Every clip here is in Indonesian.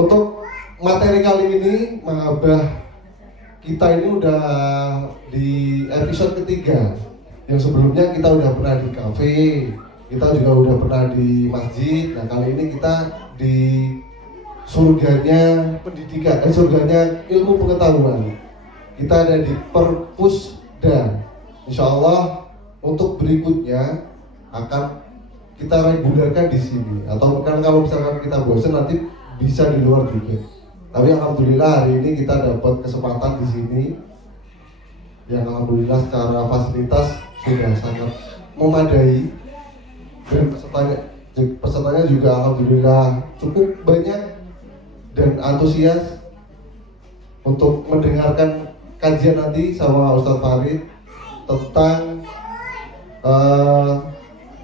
Untuk materi kali ini, mahabah kita ini udah di episode ketiga. Yang sebelumnya kita udah pernah di kafe, kita juga udah pernah di masjid. Nah kali ini kita di surganya pendidikan, surganya ilmu pengetahuan. Kita ada di Perpusda. Insya Allah untuk berikutnya akan kita regulerkan di sini. Atau kan kalau misalkan kita bosan nanti bisa di luar juga. Tapi alhamdulillah hari ini kita dapat kesempatan di sini. Yang alhamdulillah secara fasilitas sudah sangat memadai dan pesertanya juga alhamdulillah cukup banyak dan antusias untuk mendengarkan kajian nanti sama Ustadz Farid tentang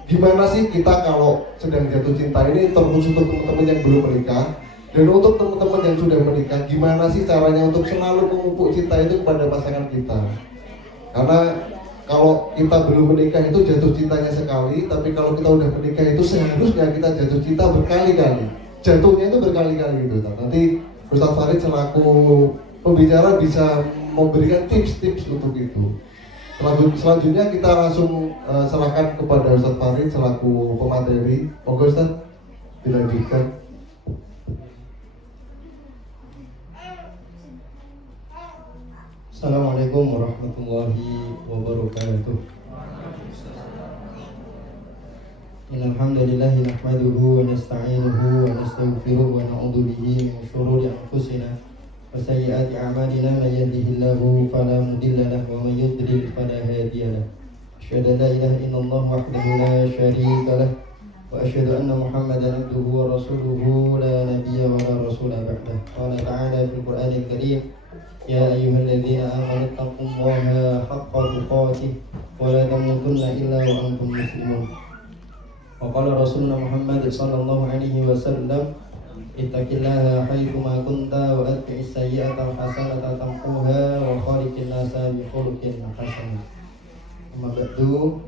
gimana sih kita kalau sedang jatuh cinta ini, terkhusus untuk teman-teman yang belum menikah dan untuk teman-teman yang sudah menikah, gimana sih caranya untuk selalu memupuk cinta itu kepada pasangan kita. Karena kalau kita belum menikah itu jatuh cintanya sekali, tapi kalau kita udah menikah itu seharusnya kita jatuh cinta berkali-kali. Jatuhnya itu berkali-kali gitu. Nanti Ustadz Farid selaku pembicara bisa memberikan tips-tips untuk itu. Selanjutnya kita langsung serahkan kepada Ustadz Farid selaku pemateri. Monggo Ustadz, dilanjutkan. Assalamualaikum warahmatullahi wabarakatuh. Innal hamdalillah nahmaduhu wa nasta'inuhu wa nastaghfiruhu wa na'udzu bihi min shururi anfusina wa sayyiati a'malina may yahdihillahu fala mudilla lahu wa may yudlil fala hadiya lahu. Asyhadu an la ilaha illallah wahdahu la syarika lahu wa asyhadu anna Muhammadan abduhu wa rasuluhu la nabiyya wa la rasula ba'dahu. Qala ta'ala fil Qur'anil Karim: Ya ayyuhalladzina amanu taqullaha haqqa tuqatih wa la tamutunna illa wa antum muslimun. Wa qala Rasuluna Muhammad sallallahu alaihi wasallam: Ittaqillaha haitsu ma kunta wa atbi'is sayyi'ata hasanata tamquha wa khaliqin nasa bi khuluqin hasan. Amma ba'du,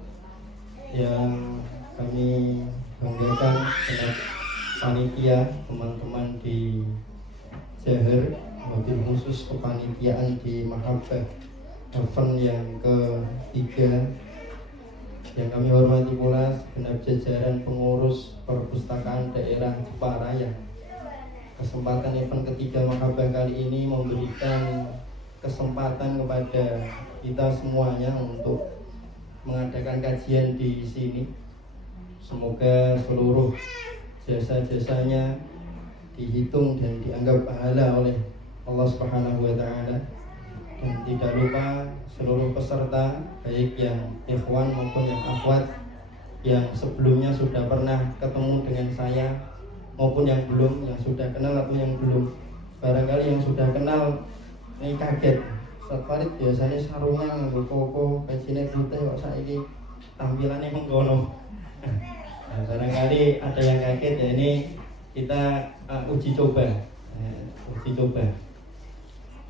yang kami banggakan dengan panitia teman-teman di Jaher, mobil khusus kepanitiaan di Mahabbah event yang ketiga. Yang kami hormati pula segenap jajaran pengurus perpustakaan daerah Jepara yang kesempatan event ketiga Mahabbah kali ini memberikan kesempatan kepada kita semuanya untuk mengadakan kajian di sini. Semoga seluruh jasa-jasanya dihitung dan dianggap pahala oleh Allah Subhanahu wa Ta'ala. Dan tidak lupa seluruh peserta, baik yang ikhwan maupun yang akhwat, yang sebelumnya sudah pernah ketemu dengan saya maupun yang belum, yang sudah kenal atau yang belum. Barangkali yang sudah kenal ini kaget, Ustadz Farid biasanya sarungnya nganggo koko, bajine putih, kok saiki tampilannya menggono. Nah, barangkali ada yang kaget ya, ini kita uji coba.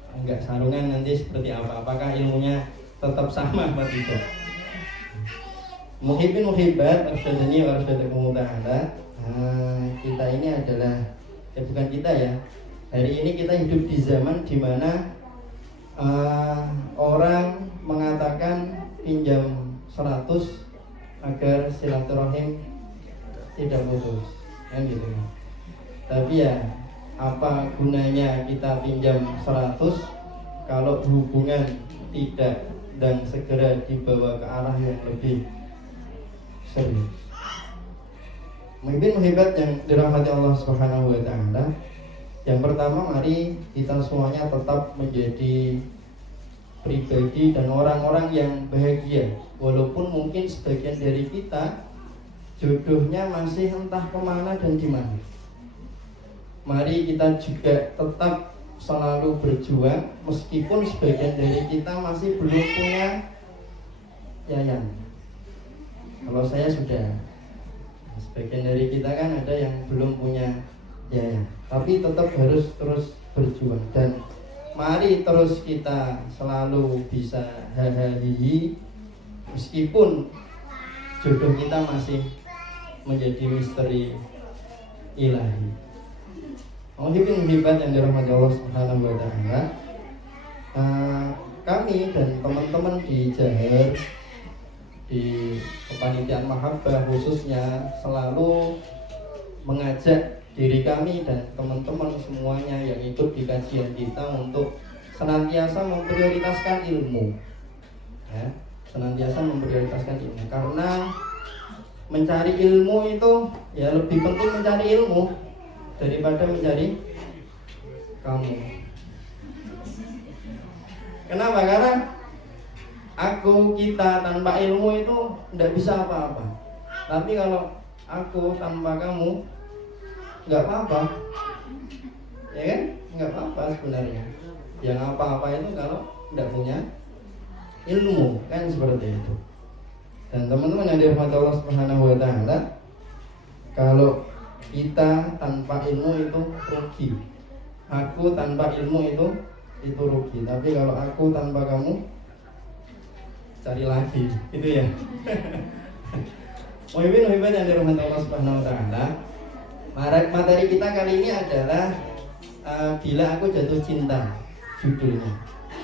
Enggak sarungan nanti seperti apa? Apakah ilmunya tetap sama atau tidak? Muhibbin muhibbat, arsyadani wa arsyadakum ta'ala. Kita ini adalah, bukan kita ya. Hari ini kita hidup di zaman di mana orang mengatakan pinjam 100 agar silaturahim tidak putus, kan gitu. Tapi ya, apa gunanya kita pinjam 100 kalau hubungan tidak dan segera dibawa ke arah yang lebih serius. Mungkin hebat yang dirahmati Allah Subhanahu wa Ta'ala. Yang pertama, mari kita semuanya tetap menjadi pribadi dan orang-orang yang bahagia. Walaupun mungkin sebagian dari kita jodohnya masih entah kemana dan di mana. Mari kita juga tetap selalu berjuang meskipun sebagian dari kita masih belum punya yayan. Kalau saya sudah, sebagian dari kita kan ada yang belum punya yayan, tapi tetap harus terus berjuang. Dan mari terus kita selalu bisa hahaha meskipun jodoh kita masih menjadi misteri ilahi. Muhibin muhibat yang dirahmati Allah Subhanahu wa taala. Kami dan teman-teman di Jaher, di kepanitiaan Mahabbah khususnya, selalu mengajak diri kami dan teman-teman semuanya yang ikut di kajian kita untuk senantiasa memprioritaskan ilmu, ya, senantiasa memprioritaskan ilmu, karena mencari ilmu itu ya lebih penting mencari ilmu daripada mencari kamu. Kenapa? Karena kita tanpa ilmu itu tidak bisa apa-apa. Tapi kalau aku tanpa kamu nggak apa-apa, ya kan? Nggak apa-apa sebenarnya. Yang apa-apa itu kalau tidak punya ilmu, kan seperti itu. Dan teman-teman yang dirahmati Allah Subhanahu wa taala, kalau kita tanpa ilmu itu rugi. Aku tanpa ilmu itu rugi. Tapi kalau aku tanpa kamu, cari lagi, gitu ya. Muhibin yang dirahmati Allah Subhanahu wa taala, materi kita kali ini adalah Bila Aku Jatuh Cinta, judulnya.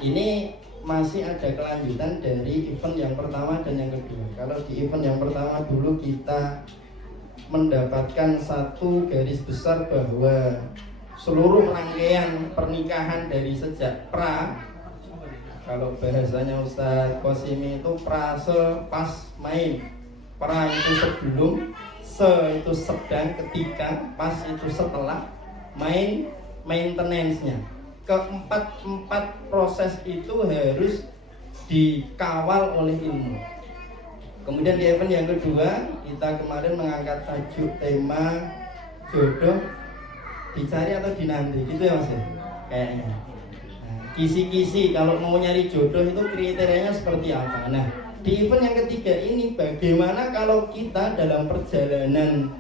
Ini masih ada kelanjutan dari event yang pertama dan yang kedua. Kalau di event yang pertama dulu kita mendapatkan satu garis besar bahwa seluruh rangkaian pernikahan dari sejak kalau bahasanya Ustadz Qasimi itu prase, pas, main. Pra itu sebelum, se itu sedang, ketika, pas itu setelah, main maintenance-nya. Keempat proses itu harus dikawal oleh ilmu. Kemudian di event yang kedua kita kemarin mengangkat tajuk tema jodoh dicari atau dinanti, gitu ya Mas ya? Kayaknya. Nah, kisi-kisi kalau mau nyari jodoh itu kriterianya seperti apa? Nah, di event yang ketiga ini bagaimana kalau kita dalam perjalanan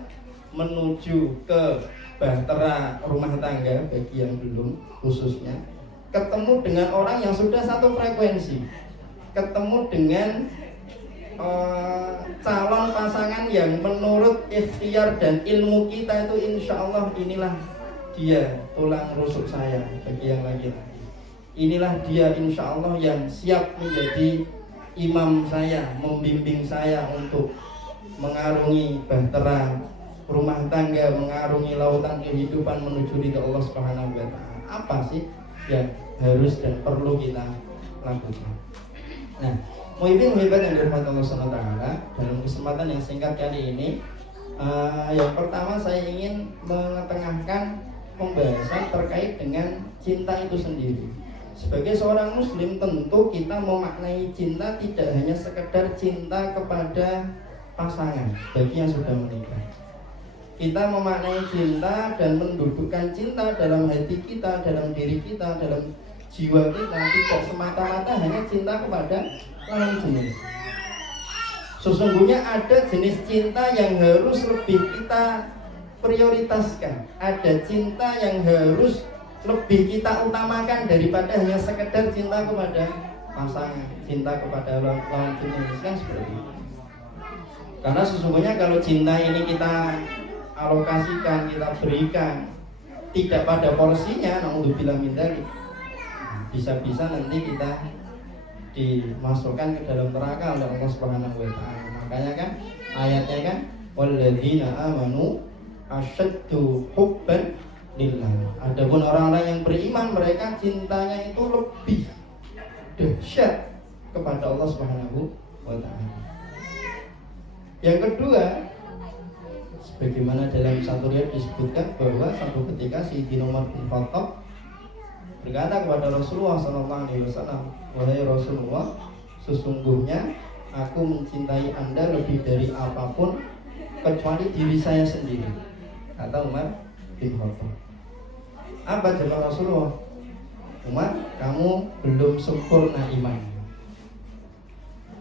menuju ke bahtera rumah tangga bagi yang belum khususnya, ketemu dengan orang yang sudah satu frekuensi, ketemu dengan calon pasangan yang menurut ikhtiar dan ilmu kita itu insya Allah inilah dia tulang rusuk saya bagi yang laki-laki, inilah dia insya Allah yang siap menjadi imam saya, membimbing saya untuk mengarungi bahtera rumah tangga, mengarungi lautan kehidupan menuju ridha Allah Subhanahu wa taala. Apa sih yang harus dan perlu kita lakukan? Nah, muhibbat yang dirahmati Allah Subhanahu wa taala, dalam kesempatan yang singkat kali ini, yang pertama saya ingin mengetengahkan pembahasan terkait dengan cinta itu sendiri. Sebagai seorang muslim tentu kita memaknai cinta tidak hanya sekedar cinta kepada pasangan bagi yang sudah menikah. Kita memaknai cinta dan mendudukkan cinta dalam hati kita, dalam diri kita, dalam jiwa kita, tidak semata-mata hanya cinta kepada lawan jenis. Sesungguhnya ada jenis cinta yang harus lebih kita prioritaskan, ada cinta yang harus lebih kita utamakan daripada hanya sekedar cinta kepada pasangan, cinta kepada lawan jenis, kan seperti itu. Karena sesungguhnya kalau cinta ini kita alokasikan, kita berikan tidak pada porsinya, naudzubillah min dzalik, bisa-bisa nanti kita dimasukkan ke dalam neraka oleh Allah Subhanahu wa taala. Makanya kan ayatnya kan walladzina amanu asyaddu hubban lillah. Adapun orang-orang yang beriman, mereka cintanya itu lebih dahsyat kepada Allah Subhanahu wa taala. Yang kedua, sebagaimana dalam satu riwayat disebutkan bahwa satu ketika Sayyidina Umar bin Khattab berkata kepada Rasulullah SAW, wahai Rasulullah, sesungguhnya aku mencintai Anda lebih dari apapun kecuali diri saya sendiri, kata Umar bin Khattab. Apa jawab Rasulullah? Umar, kamu belum sempurna iman.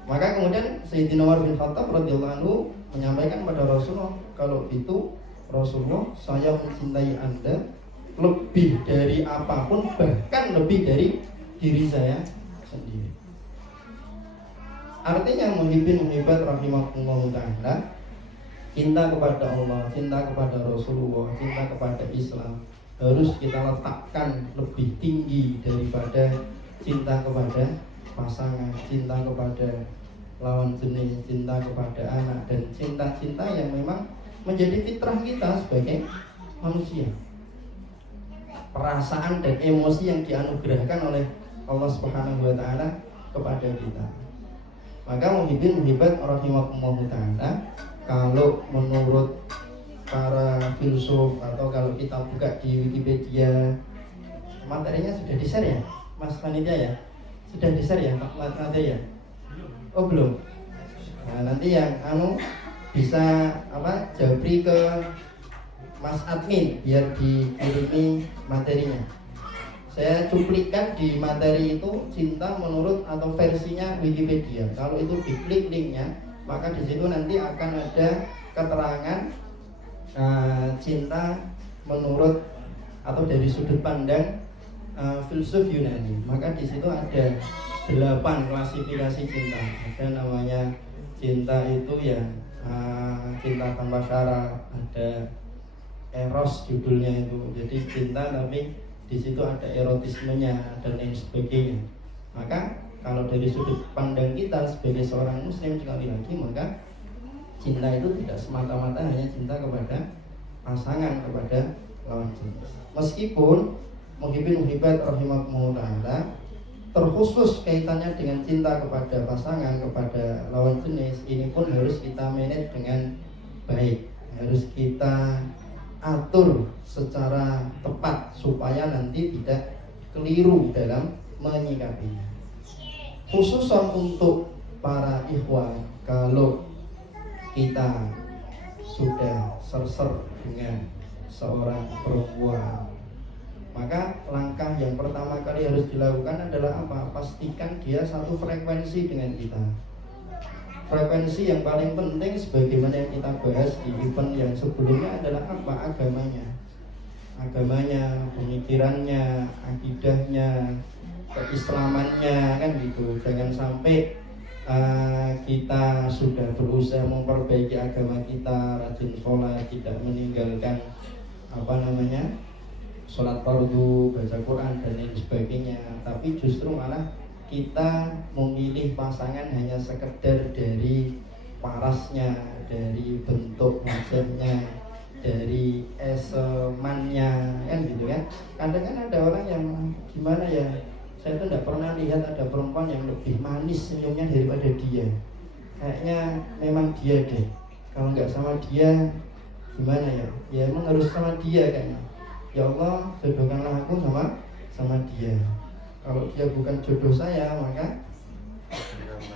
Maka kemudian Sayyidina Umar bin Khattab radhiyallahu anhu menyampaikan kepada Rasulullah, kalau itu Rasulullah, saya mencintai Anda lebih dari apapun, bahkan lebih dari diri saya sendiri. Artinya muhibbat rahimahullah ta'ala, cinta kepada Allah, cinta kepada Rasulullah, cinta kepada Islam harus kita letakkan lebih tinggi daripada cinta kepada pasangan, cinta kepada lawan jenis, cinta kepada anak, dan cinta-cinta yang memang menjadi fitrah kita sebagai manusia. Perasaan dan emosi yang dianugerahkan oleh Allah Subhanahu wa taala kepada kita. Maka muhibin muhibat rahimakumullah taala, kalau menurut para filsuf atau kalau kita buka di Wikipedia, materinya sudah di-share ya Mas Panitia ya? Sudah di-share ya materi ya? Oh belum? Nah, nanti yang bisa japri ke Mas Admin biar dikirimi materinya. Saya cuplikan di materi itu cinta menurut atau versinya Wikipedia. Kalau itu diklik linknya, maka di situ nanti akan ada keterangan cinta menurut atau dari sudut pandang filsuf Yunani. Maka di situ ada 8 klasifikasi cinta. Ada namanya cinta itu ya cinta tanpa syarat, ada eros judulnya itu. Jadi cinta tapi di situ ada erotismenya dan lain sebagainya. Maka kalau dari sudut pandang kita sebagai seorang muslim sekali lagi, maka cinta itu tidak semata-mata hanya cinta kepada pasangan, kepada lawan jenis. Meskipun muhibin muhibat rahimakumullah taala terkhusus kaitannya dengan cinta kepada pasangan, kepada lawan jenis, ini pun harus kita manage dengan baik, harus kita atur secara tepat supaya nanti tidak keliru dalam menyikapinya. Khususan untuk para ikhwan, kalau kita sudah serser dengan seorang perempuan, maka langkah yang pertama kali harus dilakukan adalah apa? Pastikan dia satu frekuensi dengan kita. Frekuensi yang paling penting sebagaimana yang kita bahas di event yang sebelumnya adalah apa? Agamanya, pemikirannya, akidahnya, keislamannya, kan gitu. Jangan sampai kita sudah berusaha memperbaiki agama kita, rajin sholat, tidak meninggalkan sholat fardu, baca Quran dan lain sebagainya, tapi justru malah kita memilih pasangan hanya sekedar dari parasnya, dari bentuk wajahnya, dari esemannya, kan gitu kan. Kadang kan ada orang yang gimana ya, saya tuh tidak pernah lihat ada perempuan yang lebih manis senyumnya daripada dia. Kayaknya memang dia deh, kalau nggak sama dia gimana ya, ya emang harus sama dia kayaknya. Ya Allah, jodohkanlah aku sama dia. Kalau dia bukan jodoh saya, maka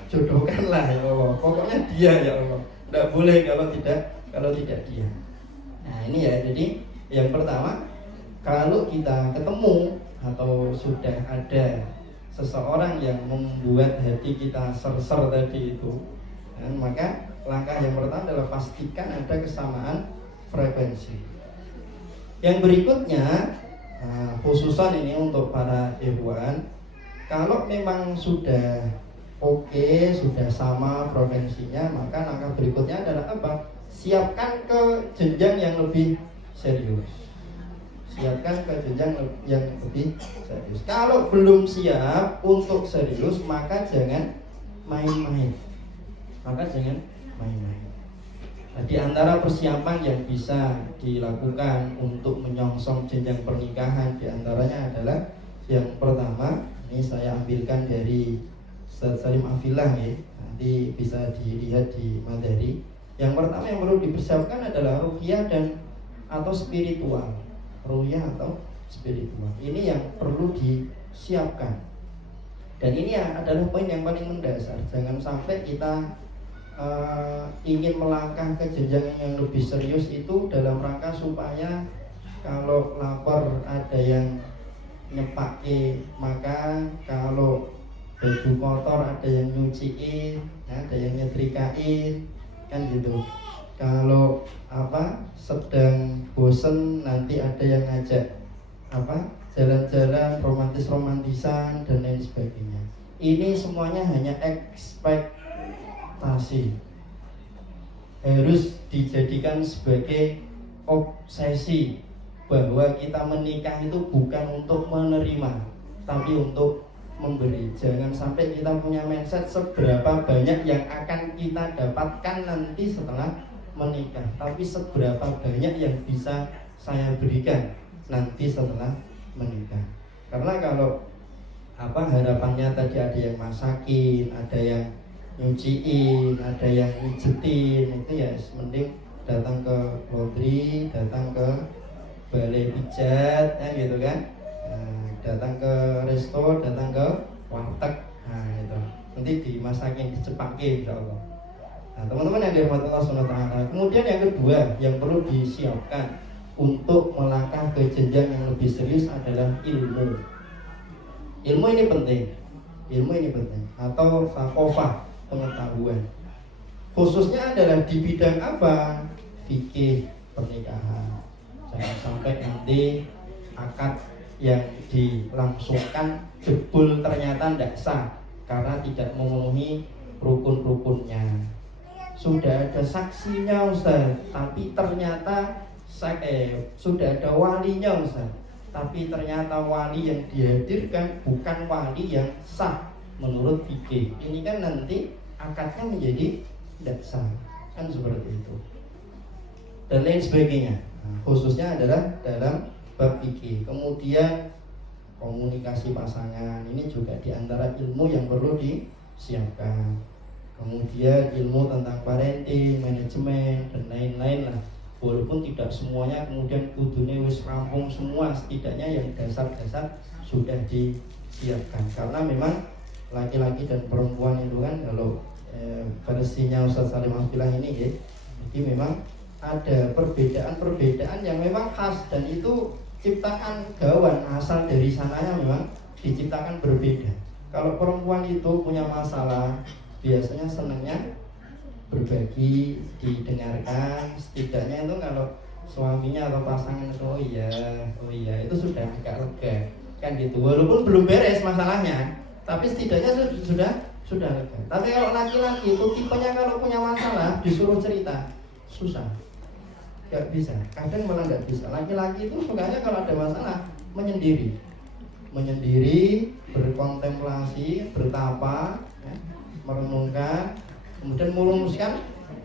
jodohkanlah ya Allah. Pokoknya dia ya Allah. Tidak boleh kalau tidak dia. Nah ini ya, jadi yang pertama, kalau kita ketemu atau sudah ada seseorang yang membuat hati kita ser-ser tadi itu, maka langkah yang pertama adalah pastikan ada kesamaan frekuensi. Yang berikutnya, khususan ini untuk para ikhwan, kalau memang sudah oke, sudah sama frekuensinya, maka langkah berikutnya adalah apa? Siapkan ke jenjang yang lebih serius. Siapkan ke jenjang yang lebih serius. Kalau belum siap untuk serius, maka jangan main-main. Di antara persiapan yang bisa dilakukan untuk menyongsong jenjang pernikahan, di antaranya adalah yang pertama, ini saya ambilkan dari Ustaz Salim Afillah ya, nanti bisa dilihat di materi. Yang pertama yang perlu dipersiapkan adalah ruqyah atau spiritual. Ruqyah atau spiritual. Ini yang perlu disiapkan. Dan ini adalah poin yang paling mendasar. Jangan sampai kita ingin melangkah ke jenjang yang lebih serius itu dalam rangka supaya kalau lapar ada yang nyepake, maka kalau baju kotor ada yang nyuciin, ada yang nyetrikain, kan gitu. Kalau sedang bosen nanti ada yang ngajak jalan-jalan, romantisan dan lain sebagainya. Ini semuanya hanya ekspektasi, harus dijadikan sebagai obsesi bahwa kita menikah itu bukan untuk menerima, tapi untuk memberi. Jangan sampai kita punya mindset seberapa banyak yang akan kita dapatkan nanti setelah menikah, tapi seberapa banyak yang bisa saya berikan nanti setelah menikah. Karena kalau harapannya tadi ada yang masakin, ada yang nyuciin, ada yang pijetin, itu ya mending datang ke laundry, datang ke balai pijat, gitu kan. Datang ke resto, datang ke warteg, itu nanti dimasakin, dicepakin, insyaallah. Nah, teman-teman yang dirahmati Allah SWT. Kemudian yang kedua yang perlu disiapkan untuk melangkah ke jenjang yang lebih serius adalah ilmu. Ilmu ini penting, atau sakofah, pengetahuan. Khususnya adalah di bidang apa? Fikih pernikahan. Jangan sampai nanti akad yang dilangsungkan jebul ternyata tidak sah karena tidak memenuhi rukun-rukunnya. Sudah ada saksinya Ustaz, tapi ternyata sudah ada walinya Ustaz, tapi ternyata wali yang dihadirkan bukan wali yang sah menurut fikih. Ini kan nanti akadnya menjadi tidak sah, kan seperti itu. Dan lain sebagainya. Khususnya adalah dalam bab fikih. Kemudian komunikasi pasangan ini juga diantara ilmu yang perlu disiapkan. Kemudian ilmu tentang parenting, manajemen dan lain-lain lah. Walaupun tidak semuanya kemudian kudune wis rampung semua, setidaknya yang dasar-dasar sudah disiapkan. Karena memang laki-laki dan perempuan itu kan kalau versinya Ustaz Salim Afillah ini ya, jadi memang ada perbedaan-perbedaan yang memang khas, dan itu ciptaan gawan asal dari sananya memang diciptakan berbeda. Kalau perempuan itu punya masalah, biasanya senangnya berbagi, didengarkan. Setidaknya itu kalau suaminya atau pasangan itu oh iya itu sudah agak lega kan gitu, walaupun belum beres masalahnya, tapi setidaknya sudah lega. Tapi kalau laki-laki itu tipenya kalau punya masalah disuruh cerita susah, nggak bisa, kadang malah nggak bisa. Laki-laki itu sukanya kalau ada masalah menyendiri, berkontemplasi, bertapa, ya, merenungkan, kemudian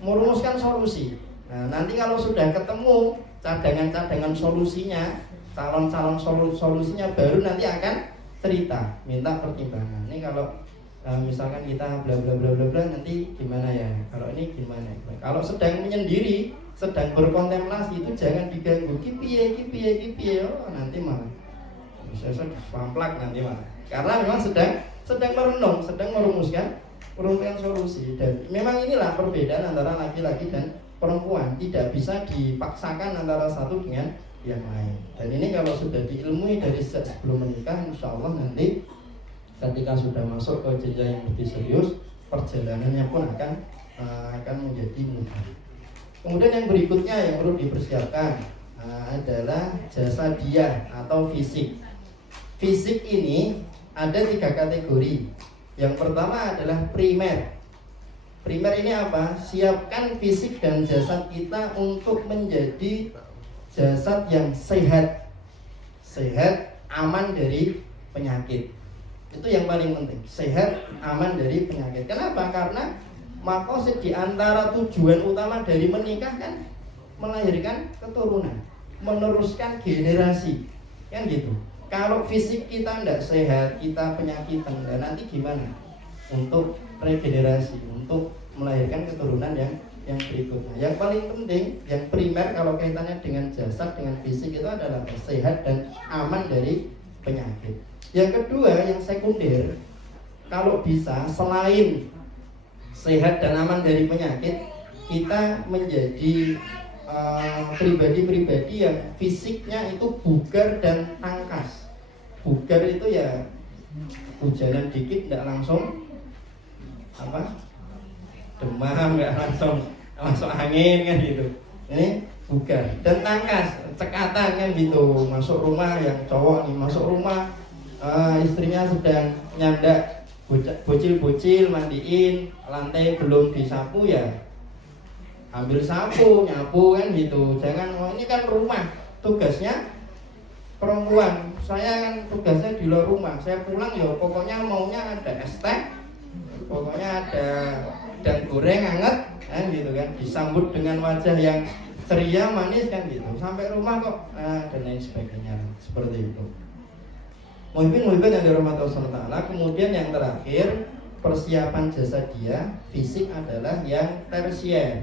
merumuskan solusi. Nah, nanti kalau sudah ketemu cadangan solusinya, calon solusinya, baru nanti akan cerita, minta pertimbangan. Ini kalau misalkan kita bla bla bla bla bla, nanti gimana ya? Kalau ini gimana? Kalau sedang menyendiri, sedang berkontemplasi itu jangan diganggu. Kipiye, oh, nanti malah saya pamplak nanti malah. Karena memang sedang merenung, sedang merumuskan solusi. Dan memang inilah perbedaan antara laki-laki dan perempuan, tidak bisa dipaksakan antara satu dengan yang lain. Dan ini kalau sudah diilmui dari sebelum menikah, insya Allah nanti ketika sudah masuk ke jenjang yang lebih serius, perjalanannya pun akan menjadi mudah. Kemudian yang berikutnya yang perlu dipersiapkan adalah jasa dia atau fisik. Fisik ini ada 3 kategori. Yang pertama adalah primer. Primer ini apa? Siapkan fisik dan jasad kita untuk menjadi jasad yang sehat, aman dari penyakit. Itu yang paling penting, sehat, aman dari penyakit. Kenapa? Karena maksud di antara tujuan utama dari menikah kan melahirkan keturunan, meneruskan generasi, kan gitu. Kalau fisik kita tidak sehat, kita penyakitan, dan nanti gimana untuk regenerasi, untuk melahirkan keturunan yang berikutnya. Yang paling penting, yang primer kalau kaitannya dengan jasad, dengan fisik itu adalah sehat dan aman dari penyakit. Yang kedua, yang sekunder, kalau bisa selain sehat dan aman dari penyakit, kita menjadi pribadi-pribadi yang fisiknya itu bugar dan tangkas. Bugar itu ya hujanan dikit tidak langsung demam, nggak langsung masuk angin kan gitu. Ini bugar. Dan tangkas, cekatan kan gitu. Masuk rumah, yang cowok nih masuk rumah, istrinya sedang nyandak bocil-bocil, mandiin, lantai belum disapu ya ambil sapu, nyapu kan gitu. Jangan, ini kan rumah, tugasnya perempuan, saya kan tugasnya di luar rumah, saya pulang ya pokoknya maunya ada es teh, pokoknya ada dan goreng hangat kan gitu kan, disambut dengan wajah yang ceria manis kan gitu, sampai rumah kok dan lain sebagainya seperti itu. Muhibin yang dirahmati Allah Ta'ala. Kemudian yang terakhir, persiapan jasa dia fisik adalah yang tersier.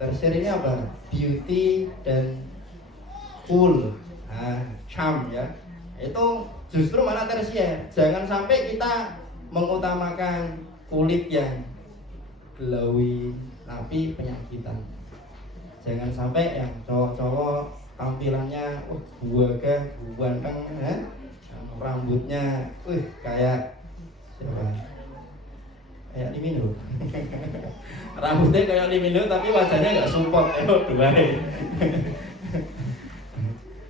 Tersier ini apa? Beauty dan cool, charm ya. Itu justru malah tersier. Jangan sampai kita mengutamakan kulit yang glowing tapi penyakitan. Jangan sampai yang cowok-cowok tampilannya ganteng ya. Rambutnya kayak siapa? Kayak Limino. Rambutnya kayak Limino tapi wajahnya nggak support dua.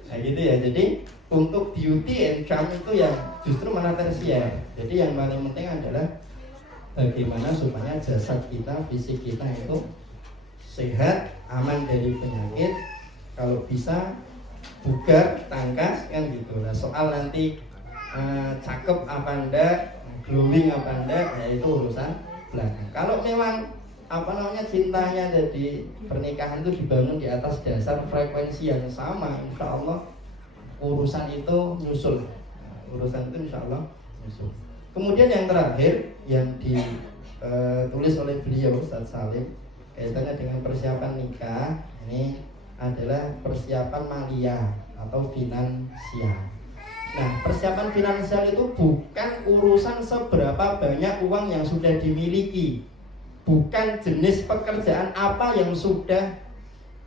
Nah gitu ya. Jadi untuk beauty and charm itu yang justru mana tersier. Jadi yang paling penting adalah bagaimana supaya jasad kita, fisik kita itu sehat, aman dari penyakit, kalau bisa bugar, tangkas kan gitu. Nah soal nanti cakep apa enggak, glowing apa enggak, ya itu urusan belakang. Kalau memang cintanya dari pernikahan itu dibangun di atas dasar frekuensi yang sama, insya Allah urusan itu nyusul. Insya Allah nyusul. Kemudian yang terakhir yang ditulis oleh beliau Ustaz Salim kaitannya dengan persiapan nikah, ini adalah persiapan maliyah atau finansial. Nah, persiapan finansial itu bukan urusan seberapa banyak uang yang sudah dimiliki, bukan jenis pekerjaan apa yang sudah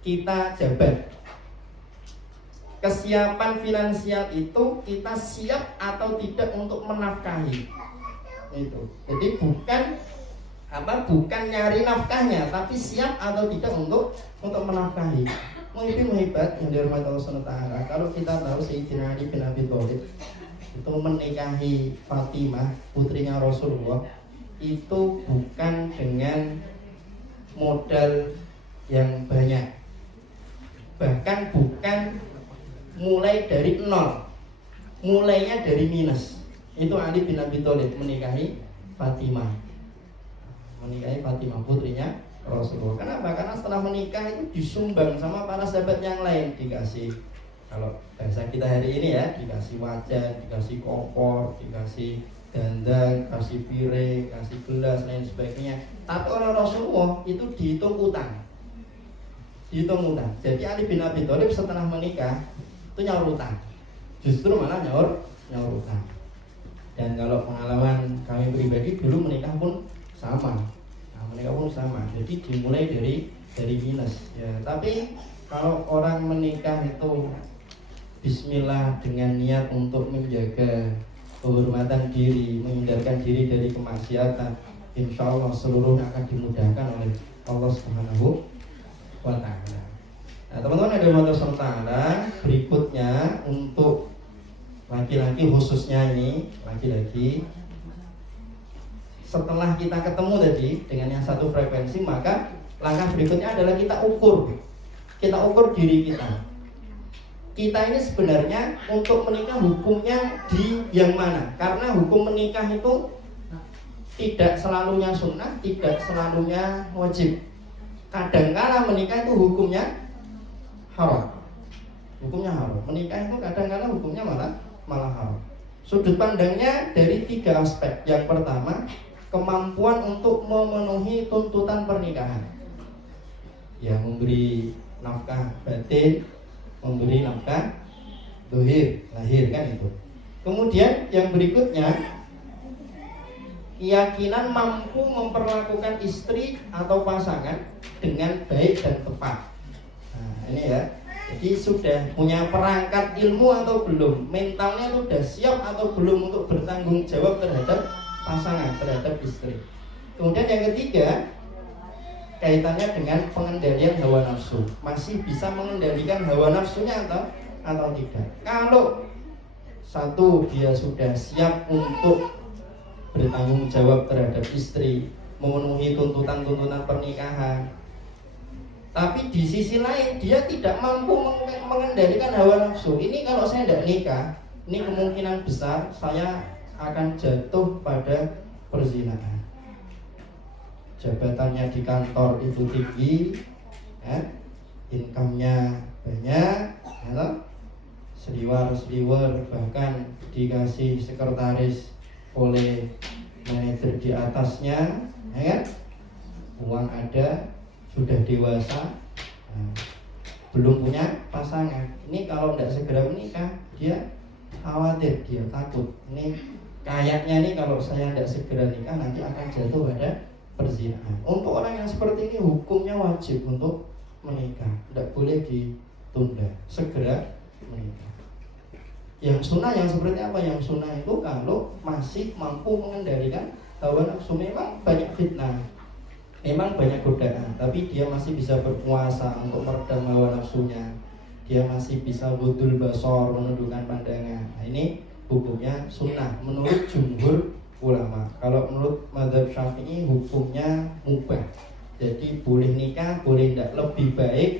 kita jabat. Kesiapan finansial itu kita siap atau tidak untuk menafkahi. Itu. Jadi bukan nyari nafkahnya, tapi siap atau tidak untuk menafkahi. Mungkin hebat yang dirahmati Allah SWT. Kalau kita tahu Sayyidina Ali bin Abi Thalib itu menikahi Fatimah putrinya Rasulullah itu bukan dengan modal yang banyak, bahkan bukan mulai dari nol, mulainya dari minus. Itu Ali bin Abi Thalib menikahi Fatimah putrinya Rasulullah. Kenapa? Karena setelah menikah itu disumbang sama para sahabat yang lain, dikasih, kalau bahasa kita hari ini ya, dikasih wajan, dikasih kompor, dikasih dandang, kasih piring, kasih gelas, lain sebagainya. Tapi oleh Rasulullah itu dihitung utang. Jadi Ali bin Abi Thalib setelah menikah itu nyaur utang. Justru malah nyaur utang. Dan kalau pengalaman kami pribadi dulu menikah pun sama. Jadi dimulai dari minus ya. Tapi kalau orang menikah itu bismillah dengan niat untuk menjaga kehormatan diri, menghindarkan diri dari kemaksiatan, insya Allah seluruhnya akan dimudahkan oleh Allah Subhanahu wa Ta'ala. Nah teman-teman ada Allah Subhanahu wa Ta'ala, berikutnya untuk laki-laki khususnya ini, laki-laki setelah kita ketemu tadi dengan yang satu frekuensi, maka langkah berikutnya adalah kita ukur diri kita. Kita ini sebenarnya untuk menikah hukumnya di yang mana? Karena hukum menikah itu tidak selalunya sunnah, tidak selalunya wajib. Kadangkala menikah itu hukumnya haram. Menikah itu kadangkala hukumnya malah haram. Sudut pandangnya dari 3 aspek. Yang pertama, kemampuan untuk memenuhi tuntutan pernikahan, ya, memberi nafkah batin, memberi nafkah lahir kan itu. Kemudian yang berikutnya, keyakinan mampu memperlakukan istri atau pasangan dengan baik dan tepat. Nah ini ya, jadi sudah punya perangkat ilmu atau belum, mentalnya sudah siap atau belum untuk bertanggung jawab terhadap pasangan, terhadap istri. Kemudian yang ketiga, kaitannya dengan pengendalian hawa nafsu. Masih bisa mengendalikan hawa nafsunya atau tidak. Kalau satu, dia sudah siap untuk bertanggung jawab terhadap istri, memenuhi tuntutan-tuntutan pernikahan, Tapi di sisi lain dia tidak mampu mengendalikan hawa nafsu. Ini kalau saya tidak nikah, ini kemungkinan besar saya akan jatuh pada perzinahan. Jabatannya di kantor itu tinggi, income-nya banyak, seliwer, bahkan dikasih sekretaris oleh manajer di atasnya, uang ada, sudah dewasa, belum punya pasangan. Ini kalau tidak segera menikah, dia khawatir, dia takut. Ini kayaknya nih kalau saya tidak segera nikah nanti akan jatuh pada perzinahan. Untuk orang yang seperti ini hukumnya wajib untuk menikah, tidak boleh ditunda, segera menikah. Yang sunnah yang seperti apa? Yang sunnah itu kalau masih mampu mengendalikan hawa nafsu. Memang banyak fitnah, memang banyak godaan, tapi dia masih bisa berpuasa untuk meredam hawa nafsunya. Dia masih bisa ghudul basar, menundukkan pandangan. Nah, ini hukumnya sunnah menurut jumhur ulama. Kalau menurut mazhab Syafi'i hukumnya mubah. Jadi boleh nikah, boleh tidak. Lebih baik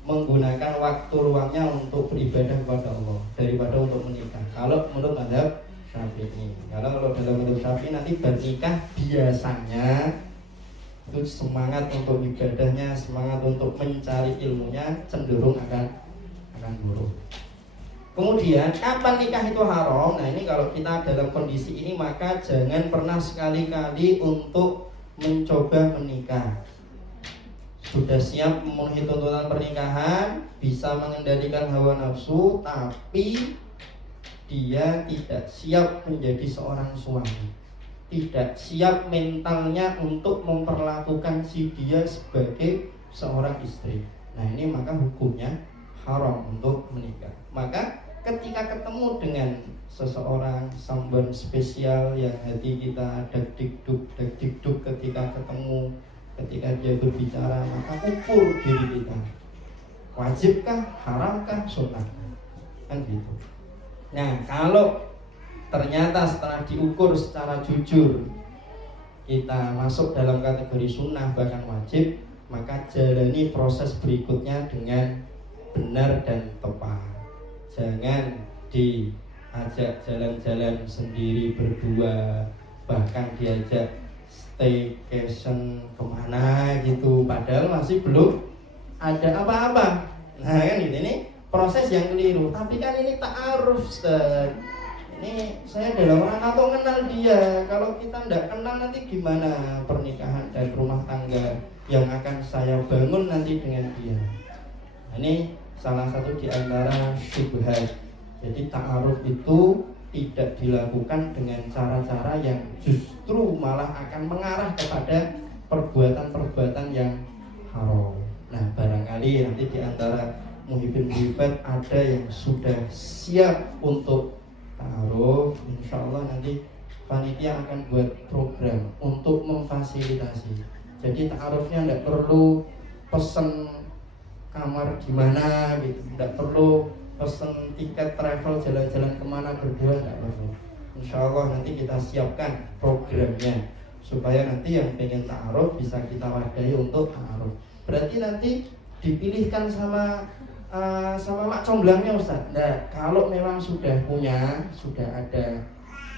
menggunakan waktu luangnya untuk beribadah kepada Allah daripada untuk menikah. Kalau menurut mazhab Syafi'i. Kalau dalam mazhab Syafi'i nanti bernikah biasanya itu semangat untuk ibadahnya, semangat untuk mencari ilmunya cenderung akan buruk. Kemudian kapan nikah itu haram? Nah ini kalau kita dalam kondisi ini maka jangan pernah sekali-kali untuk mencoba menikah. Sudah siap memenuhi tuntutan pernikahan, bisa mengendalikan hawa nafsu, tapi dia tidak siap menjadi seorang suami, tidak siap mentalnya untuk memperlakukan si dia sebagai seorang istri. Nah ini maka hukumnya haram untuk menikah. Maka ketika ketemu dengan seseorang, someone spesial yang hati kita dagdikduk ketika ketemu, ketika dia berbicara, maka ukur diri kita, wajibkah, haramkah, sunnah, kan gitu. Nah kalau ternyata setelah diukur secara jujur kita masuk dalam kategori sunnah bahkan wajib, maka jalani proses berikutnya dengan benar dan tepat. Jangan diajak jalan-jalan sendiri berdua, bahkan diajak staycation kemana gitu, padahal masih belum ada apa-apa. Nah kan gitu, ini proses yang keliru. Tapi kan ini ta'aruf, Ustaz. Ini saya dalam rangka atau kenal dia. Kalau kita tidak kenal nanti gimana pernikahan dan rumah tangga yang akan saya bangun nanti dengan dia. Nah, ini salah satu di antara syubhat. Jadi ta'aruf itu tidak dilakukan dengan cara-cara yang justru malah akan mengarah kepada perbuatan-perbuatan yang haram. Nah, barangkali nanti di antara muhibbin-muhibbat ada yang sudah siap untuk ta'aruf. Insyaallah nanti panitia akan buat program untuk memfasilitasi. Jadi ta'arufnya tidak perlu pesen kamar di mana gitu, tidak perlu pesen tiket travel jalan-jalan kemana berdua, tidak perlu. Insyaallah nanti kita siapkan programnya supaya nanti yang pengen ta'aruf bisa kita wadahi untuk ta'aruf. Berarti nanti dipilihkan sama mak comblangnya, Ustaz. Nah, kalau memang sudah ada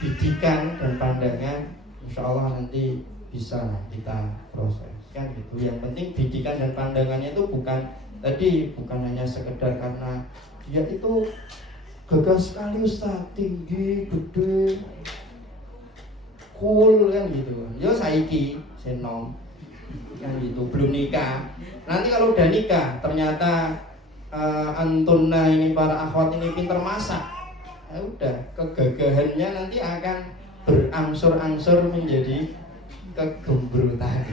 didikan dan pandangan, insyaallah nanti bisa kita proses kan gitu. Yang penting didikan dan pandangannya itu bukan hanya sekedar karena dia itu gagah sekali, Ustaz, tinggi, gede, cool kan gitu. Yo saiki senom kan gitu, belum nikah. Nanti kalau udah nikah ternyata antunna ini, para akhwat ini pinter masak, ya udah kegagahannya nanti akan berangsur-angsur menjadi kegembrutan.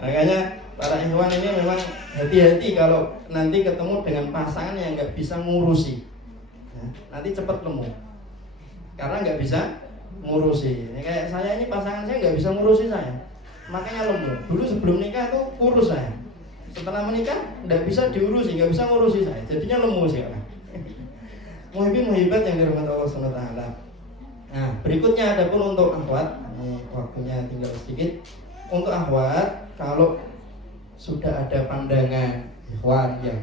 Makanya para ikhwan ini memang hati-hati kalau nanti ketemu dengan pasangan yang nggak bisa ngurusi, nanti cepat lemu karena nggak bisa ngurusi. Ini kayak saya ini, pasangan saya nggak bisa ngurusi saya, makanya lemu. Dulu sebelum nikah tuh kurus saya, setelah menikah nggak bisa diurusi, nggak bisa ngurusi saya, jadinya lemu sekarang. Muhibbin-muhibbat yang dirahmati Allah SWT. Nah, berikutnya adapun untuk akhwat, ini waktunya tinggal sedikit. Untuk akhwat, kalau sudah ada pandangan ikhwan yang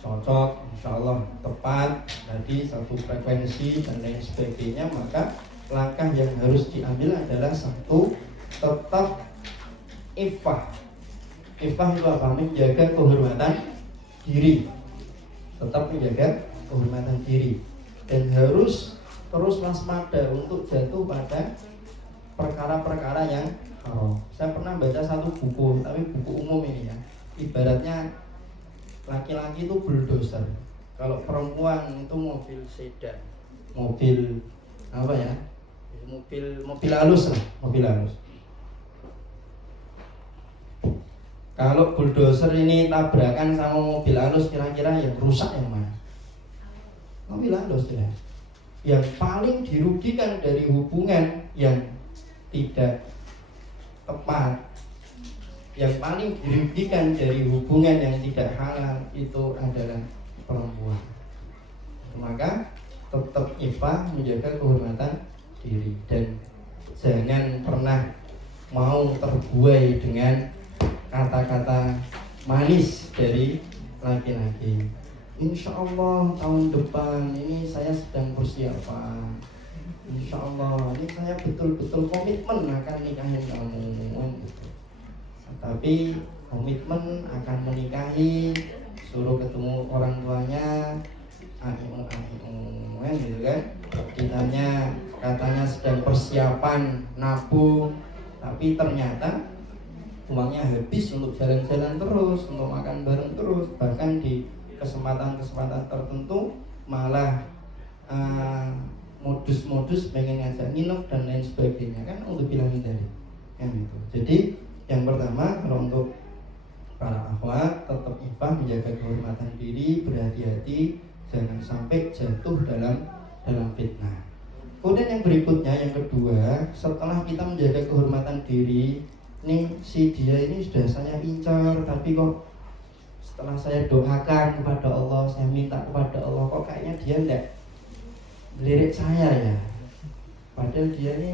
cocok, insya Allah tepat, tadi satu frekuensi dan lain sebagainya, maka langkah yang harus diambil adalah satu, tetap iffah. Iffah itu apa? Menjaga kehormatan diri, tetap menjaga kehormatan diri, dan harus terus waspada untuk jatuh pada perkara-perkara yang haram. Saya pernah baca satu buku, tapi buku umum ini ya. Ibaratnya laki-laki itu bulldozer, kalau perempuan itu mobil sedan, mobil apa ya? Mobil halus lah, mobil halus. Kalau bulldozer ini tabrakan sama mobil halus, kira-kira yang rusak yang mana? Mobil halus ya. Yang paling dirugikan dari hubungan yang tidak tepat, yang paling dirugikan dari hubungan yang tidak halal itu adalah perempuan. Maka tetap iffah, menjaga kehormatan diri, dan jangan pernah mau terbuai dengan kata-kata manis dari laki-laki. Insya Allah tahun depan ini saya sedang persiapan. Insya Allah ini saya betul-betul komitmen akan nikahin kamu. Tapi komitmen akan menikahi, suruh ketemu orang tuanya, gitu kan. Ditanya katanya sedang persiapan nabung, tapi ternyata uangnya habis untuk jalan-jalan terus, untuk makan bareng terus, bahkan di kesempatan-kesempatan tertentu malah modus-modus pengen ngajak nginep dan lain sebagainya, kan untuk bilang hindari kan gitu. Jadi yang pertama, kalau untuk para akhwat, tetap iffah, menjaga kehormatan diri, berhati-hati jangan sampai jatuh dalam fitnah. Kemudian yang berikutnya, yang kedua, setelah kita menjaga kehormatan diri, nih si dia ini sudah saya incar, tapi kok setelah saya doakan kepada Allah, saya minta kepada Allah, kok kayaknya dia enggak lirik saya ya. Padahal dia ini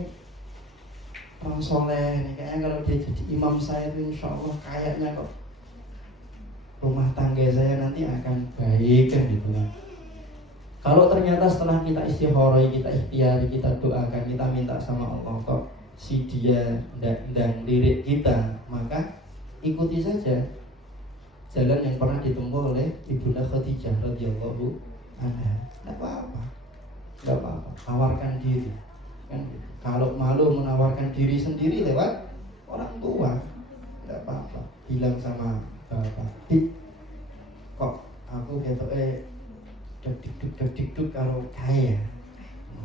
orang soleh nih, kayaknya kalau dia jadi imam saya itu insya Allah kayaknya kok rumah tangga saya nanti akan baik kan gitu kan. Kalau ternyata setelah kita istikharah, kita ikhtiari, kita doakan, kita minta sama Allah, kok si dia dan lirik kita, maka ikuti saja jalan yang pernah ditempuh oleh Ibunda Khadijah radhiyallahu anha. Tidak apa-apa, tawarkan diri kan. Kalau malu menawarkan diri sendiri lewat orang tua, tidak apa-apa, bilang sama bapak, kok aku dikduk kalau kaya,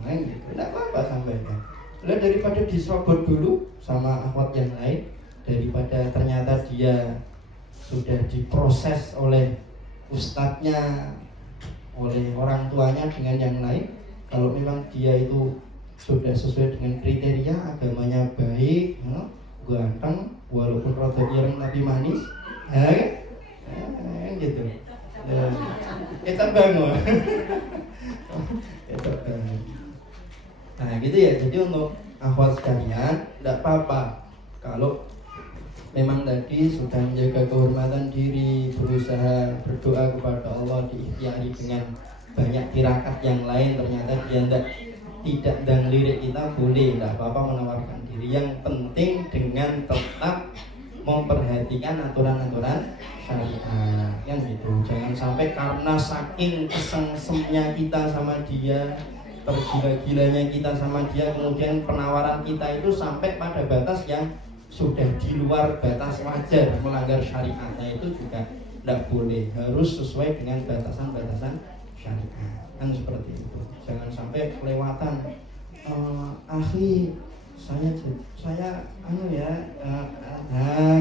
gitu. Tidak apa-apa, sampaikan. Lalu daripada diserobot dulu sama akhwat yang lain, daripada ternyata dia sudah diproses oleh ustadznya, oleh orang tuanya dengan yang lain, kalau memang dia itu sudah sesuai dengan kriteria, agamanya baik, ganteng, walaupun rada ireng tapi manis, gitu. Kita bangun. Nah gitu ya. Jadi untuk akhwat sekalian, tidak apa-apa kalau memang tadi sudah menjaga kehormatan diri, berusaha berdoa kepada Allah, diikhtiari dengan banyak tirakat yang lain, ternyata dia tidak dan lirik kita, boleh, tidak apa-apa menawarkan diri. Yang penting dengan tetap memperhatikan aturan-aturan syariat, yang gitu. Jangan sampai karena saking kesengsemnya kita sama dia, tergila-gilanya kita sama dia, kemudian penawaran kita itu sampai pada batas yang sudah di luar batas wajar, melanggar syariatnya, itu juga tidak boleh. Harus sesuai dengan batasan-batasan syariat, kan seperti itu. Jangan sampai kelewatan. Akhi, saya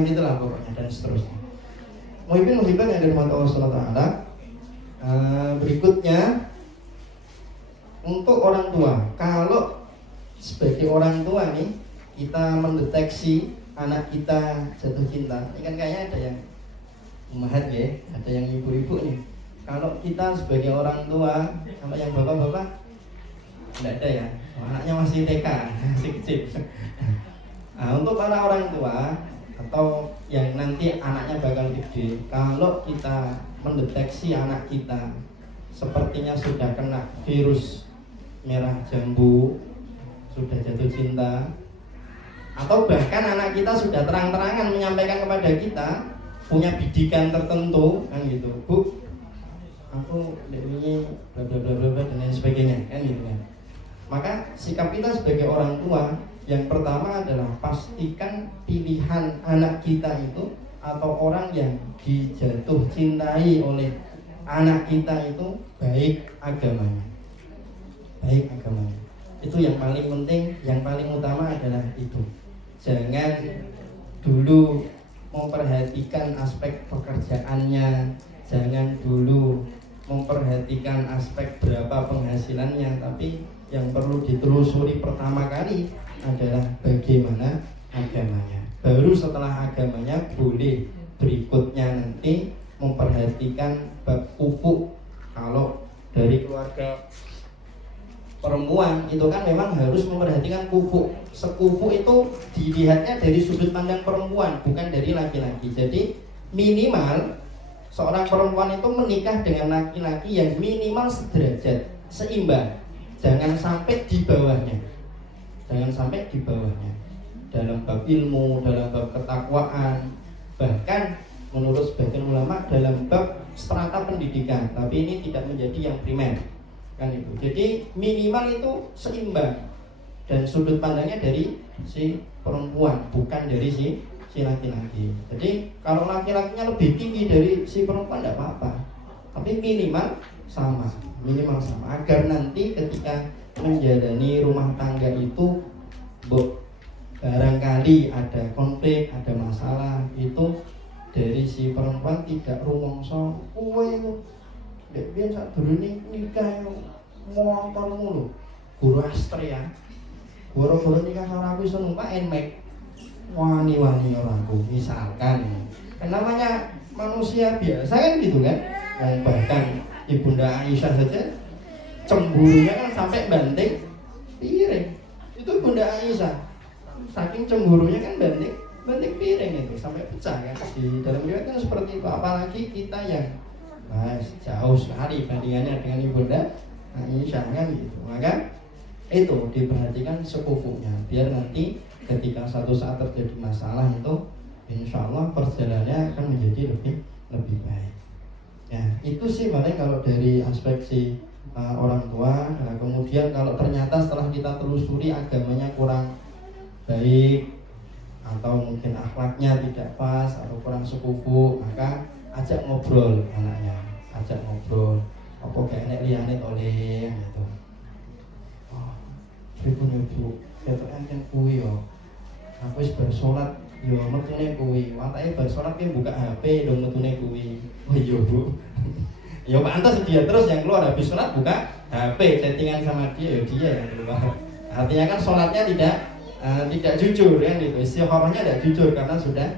gitulah pokoknya, dan seterusnya. Muhibban yang dirahmati Allah Subhanahu wa taala. Berikutnya untuk orang tua. Kalau sebagai orang tua nih, kita mendeteksi anak kita jatuh cinta, ini kan kayaknya ada yang umahat ya, ada yang ibu-ibu nih. Kalau kita sebagai orang tua, kalau yang bapak-bapak tidak ada ya, anaknya masih TK, masih kecil. Nah, untuk para orang tua atau yang nanti anaknya bakal gede. Kalau kita mendeteksi anak kita sepertinya sudah kena virus merah jambu, sudah jatuh cinta, atau bahkan anak kita sudah terang-terangan menyampaikan kepada kita punya bidikan tertentu kan gitu, Bu, aku ini bla bla bla bla dan lain sebagainya kan gitu kan. Maka sikap kita sebagai orang tua yang pertama adalah pastikan pilihan anak kita itu atau orang yang dijatuh cintai oleh anak kita itu baik agamanya. Baik agamanya. Itu yang paling penting, yang paling utama adalah itu. Jangan dulu memperhatikan aspek pekerjaannya, jangan dulu memperhatikan aspek berapa penghasilannya, tapi yang perlu ditelusuri pertama kali adalah bagaimana agamanya. Baru setelah agamanya boleh berikutnya nanti memperhatikan bab kufu. Kalau dari keluarga perempuan itu kan memang harus memperhatikan kufu. Sekufu itu dilihatnya dari sudut pandang perempuan, bukan dari laki-laki. Jadi minimal seorang perempuan itu menikah dengan laki-laki yang minimal sederajat, seimbang. Jangan sampai di bawahnya. Jangan sampai di bawahnya. Dalam bab ilmu, dalam bab ketakwaan, bahkan menurut sebagian ulama dalam bab strata pendidikan. Tapi ini tidak menjadi yang primer. Kan itu. Jadi minimal itu seimbang dan sudut pandangnya dari si perempuan, bukan dari si laki-laki. Jadi kalau laki-lakinya lebih tinggi dari si perempuan tidak apa-apa, tapi minimal sama agar nanti ketika menjalani rumah tangga itu barangkali ada konflik, ada masalah, itu dari si perempuan tidak rumongso kowe dek biyen sadurunge nikah motormu lho guru astri ya guru nikah karo aku iso numpak Nmax wani-wani orangku misalkan. Namanya manusia biasa kan gitu kan. Bahkan Ibunda Aisyah saja cemburunya kan sampai banting piring. Itu Bunda Aisyah saking cemburunya kan banting piring itu sampai pecah kan. Di dalam riwayat kan seperti itu. Apalagi kita yang jauh sekali bandingannya dengan Ibunda Aisyah kan gitu. Maka itu diperhatikan sepupunya biar nanti ketika satu saat terjadi masalah itu insya Allah perjalanannya akan menjadi lebih baik. Ya itu sih paling kalau dari aspek si orang tua. Nah, kemudian kalau ternyata setelah kita telusuri agamanya kurang baik atau mungkin akhlaknya tidak pas atau kurang sekufu, maka ajak ngobrol anaknya, ajak ngobrol. Apa kayak nek liyane oleh gitu. Oh, pripun ibu? Ketok enten kuwi yo. Aku wis bar salat yo metune kuwi. Watake bar salat ki buka HP do metune kuwi. Oh iya, Bu. Ya pantas dia terus yang keluar habis salat buka HP, chattingan sama dia, ya dia yang keluar. Artinya kan salatnya tidak jujur kan gitu. Istikharahnya tidak jujur karena sudah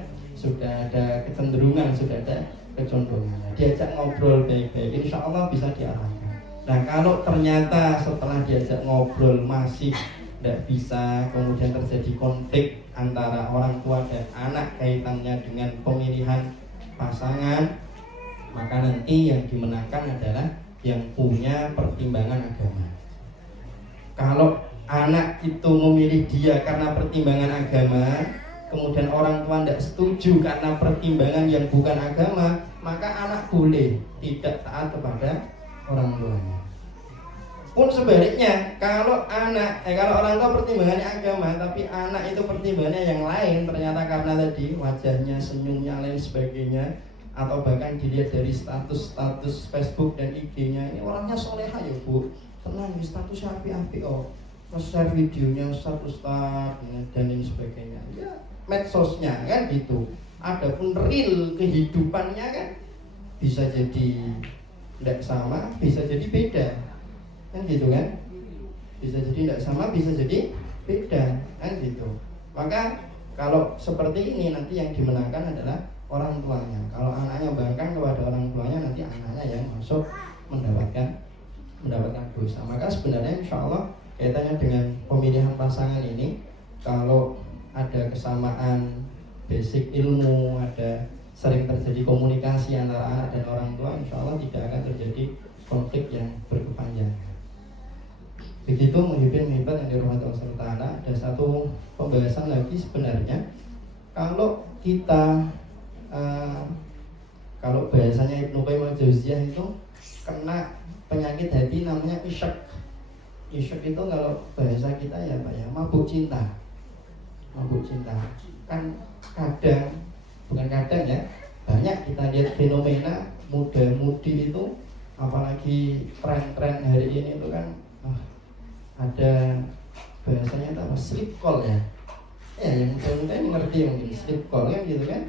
ada kecenderungan, sudah ada kecondongan. Diajak ngobrol baik-baik, insya Allah bisa diarahkan. Nah kalau ternyata setelah diajak ngobrol masih tidak bisa, kemudian terjadi konflik antara orang tua dan anak kaitannya dengan pemilihan pasangan, maka nanti yang dimenangkan adalah yang punya pertimbangan agama. Kalau anak itu memilih dia karena pertimbangan agama, kemudian orang tua tidak setuju karena pertimbangan yang bukan agama, maka anak boleh tidak taat kepada orang tuanya. Pun sebaliknya, kalau orang tua pertimbangannya agama, tapi anak itu pertimbangannya yang lain, ternyata karena tadi wajahnya, senyumnya, lain sebagainya, atau bahkan dilihat dari status Facebook dan IG-nya, ini orangnya soleha ya Bu, tenang, statusnya api-api share videonya status dan lain sebagainya. Ya, medsosnya kan gitu. Adapun real kehidupannya kan bisa jadi tidak sama, bisa jadi beda. Kan gitu kan? Bisa jadi tidak sama, bisa jadi beda, kan gitu. Maka kalau seperti ini nanti yang dimenangkan adalah orang tuanya. Kalau anaknya bangkang kepada orang tuanya, nanti anaknya yang masuk mendapatkan dosa. Maka sebenarnya insya Allah kaitannya dengan pemilihan pasangan ini, kalau ada kesamaan basic ilmu, ada sering terjadi komunikasi antara anak dan orang tua, insya Allah tidak akan terjadi konflik yang berkepanjangan. Begitu muhibin yang dirahmati Allah Ta'ala. Ada satu pembahasan lagi sebenarnya, kalau kita kalau bahasanya Ibnu Qayyim al-Jauziyah itu kena penyakit hati namanya isyak. Isyak itu kalau bahasa kita ya Pak ya, mabuk cinta. Mabuk cinta. Kan kadang, bukan kadang ya, banyak kita lihat fenomena muda-mudi itu, apalagi tren-tren hari ini itu kan ada bahasanya itu apa, sleep call ya. Ya yang muda-muda ini ngerti mungkin sleep call kan gitu kan.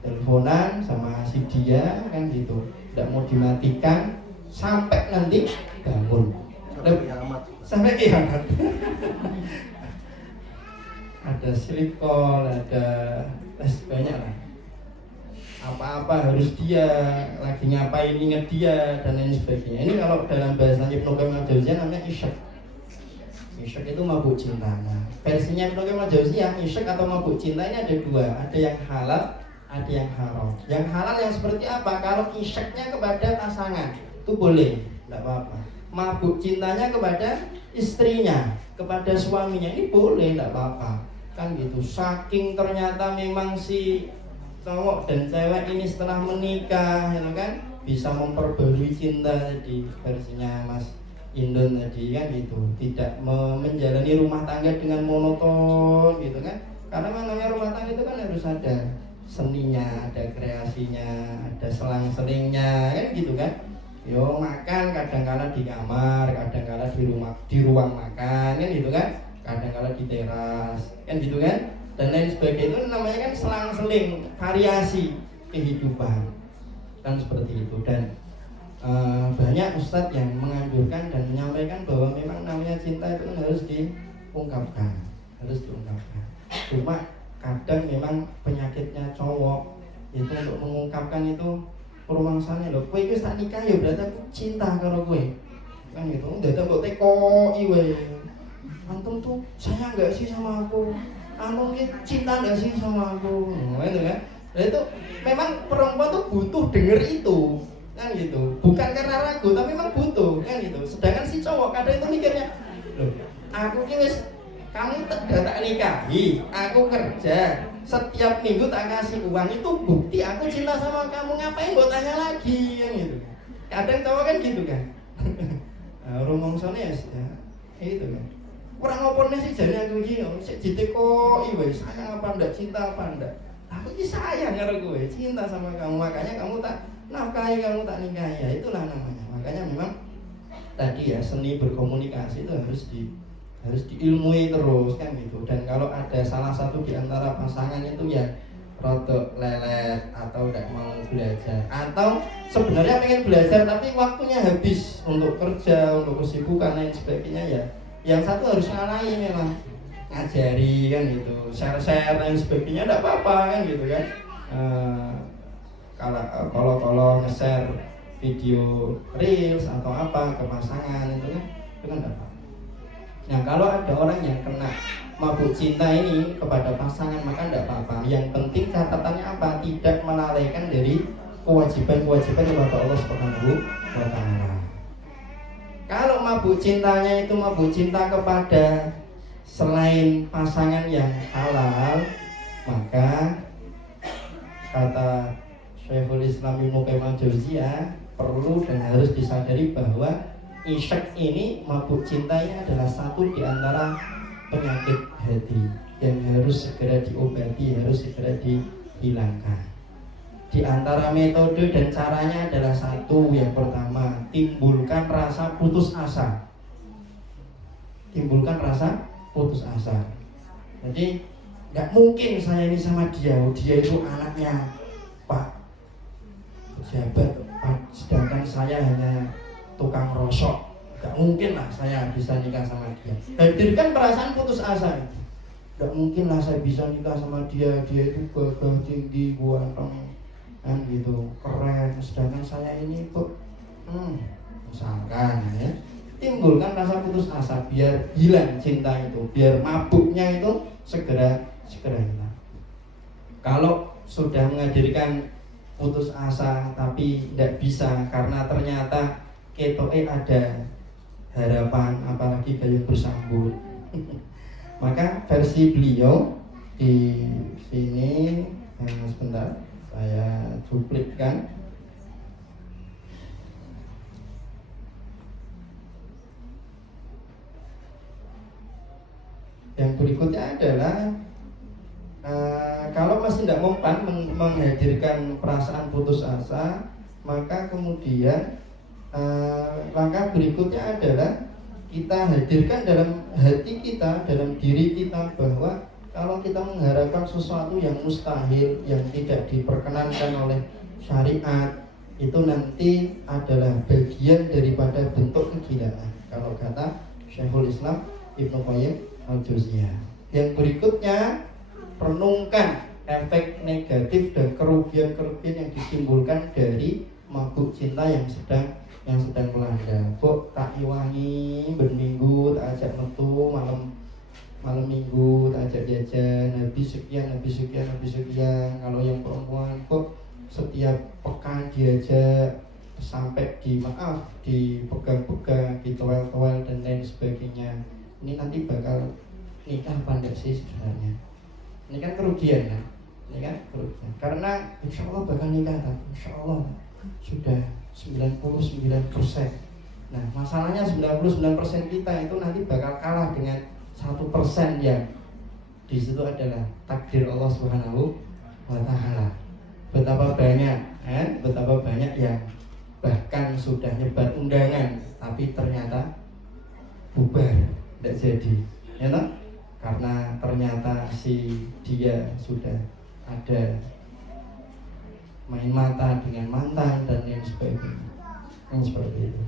Teleponan sama si dia kan gitu, tidak mau dimatikan sampai nanti bangun, sampai kiamat. Ada sleep call, ada banyak lah, apa-apa harus dia, lagi ngapain ingat dia dan lain sebagainya. Ini kalau dalam bahasa Ibnu Qayyim al-Jauziyah namanya isyak. Isyak itu mabuk cinta. Nah, versinya Ibnu Qayyim al-Jauziyah isyak atau mabuk cinta ini ada dua, ada yang halal, ada yang haram. Yang halal yang seperti apa? Kalau isyaknya kepada pasangan itu boleh, tidak apa-apa. Mabuk cintanya kepada istrinya, kepada suaminya, ini boleh, tidak apa-apa. Kan gitu. Saking ternyata memang si cowok dan cewek ini setelah menikah, ya kan, bisa memperbarui cinta di versinya Mas Indon tadi kan gitu. Tidak menjalani rumah tangga dengan monoton gitu kan. Karena namanya rumah tangga itu kan harus ada seninya, ada kreasinya, ada selang-selingnya kan gitu kan. Yo makan kadang-kala di kamar, kadang-kala di ruang makan kan gitu kan, kadang-kala di teras kan gitu kan, dan lain sebagainya. Itu namanya kan selang-seling, variasi kehidupan kan seperti itu. Dan banyak ustadz yang menganjurkan dan menyampaikan bahwa memang namanya cinta itu harus diungkapkan, harus diungkapkan. Cuma kadang memang penyakitnya cowok itu untuk mengungkapkan itu perumangsane lho. Kowe iki tak nikah ya berarti aku cinta karo kowe. Kan gitu. Dadak mbok tekoki wae. Antum tuh sayang enggak sih sama aku? Anu iki cinta enggak sih sama aku? Gitu kan. Nah itu memang perempuan tuh butuh denger itu. Kan gitu. Bukan karena ragu tapi memang butuh kan gitu. Sedangkan si cowok kadang itu mikirnya, "Loh, aku ki wis kamu tak nikahi, aku kerja, setiap minggu tak kasih uang, itu bukti aku cinta sama kamu, ngapain gue tanya lagi kan gitu." Kadang cowok kan gitu kan. Rumongsone ya itu kan. Kurang opone sih jane aku iki, sik ditekoki wis sayang apa ndak, cinta apa ndak. Aku iki sayang karo kowe, cinta sama kamu, makanya kamu tak nafkahi, kamu tak nikahi. Ya itulah namanya. Makanya memang tadi ya, seni berkomunikasi itu harus diilmui terus kan gitu. Dan kalau ada salah satu di antara pasangan itu ya rodok lelet atau tidak mau belajar, atau sebenarnya pengen belajar tapi waktunya habis untuk kerja, untuk kesibukan lain sebagainya, ya yang satu harus ngalahin memang, ngajari kan gitu, share lain sebagainya, tidak apa-apa kan gitu kan. Kalau nge-share video reels atau apa ke pasangan itu kan tidak apa. Nah kalau ada orang yang kena mabuk cinta ini kepada pasangan, maka tidak apa-apa. Yang penting catatannya apa? Tidak melalaikan dari kewajiban-kewajiban kepada Allah Subhanahu wa Ta'ala. Kalau mabuk cintanya itu mabuk cinta kepada selain pasangan yang halal, maka kata Syekhul Islam Ibnu Qayyim al-Jauziyah, perlu dan harus disadari bahwa isyak ini, mabuk cinta ini adalah satu di antara penyakit hati yang harus segera diobati, harus segera dihilangkan. Di antara metode dan caranya adalah satu, yang pertama, timbulkan rasa putus asa. Timbulkan rasa putus asa. Jadi nggak mungkin saya ini sama dia itu anaknya Pak pejabat, sedangkan saya hanya tukang rosok. Gak mungkin lah saya bisa nikah sama dia. Hadirkan perasaan putus asa. Gak mungkin lah saya bisa nikah sama dia. Dia itu gagah tinggi, ganteng, kan gitu, keren. Sedangkan saya ini kok misalkan ya. Timbulkan rasa putus asa biar hilang cinta itu, biar mabuknya itu segera hilang. Kalau sudah menghadirkan putus asa tapi tidak bisa karena ternyata ketoke ada harapan, apalagi gayung bersambut. Maka versi beliau di sini, sebentar saya cuplikan. Yang berikutnya adalah kalau masih tidak mempan menghadirkan perasaan putus asa, maka kemudian langkah berikutnya adalah kita hadirkan dalam hati kita, dalam diri kita, bahwa kalau kita mengharapkan sesuatu yang mustahil, yang tidak diperkenankan oleh syariat, itu nanti adalah bagian daripada bentuk kegilaan. Kalau kata Syekhul Islam Ibnu Qayyim Al-Jauziyah. Yang berikutnya, renungkan efek negatif dan kerugian-kerugian yang ditimbulkan dari mabuk cinta yang sedang melanda. Kok tak iwangi berminggu, tak ajak metu malam minggu, tak ajak jajan, habis sekian. Kalau yang perempuan kok setiap pekan diajak sampai dipegang-pegang, ditowel-towel dan lain sebagainya. Ini nanti bakal nikah apa enggak sih sebenarnya? Ini kan kerugian kan? Ini kan kerugian. Karena insya Allah bakal nikah kan? Insya Allah sudah 99%. Nah masalahnya 99% kita itu nanti bakal kalah dengan 1% yang di situ adalah takdir Allah Subhanahu wa Ta'ala. Betapa banyak yang bahkan sudah nyebar undangan tapi ternyata bubar, tidak jadi, ya toh? Karena ternyata si dia sudah ada main mata dengan mantan dan yang sebagainya, yang seperti itu.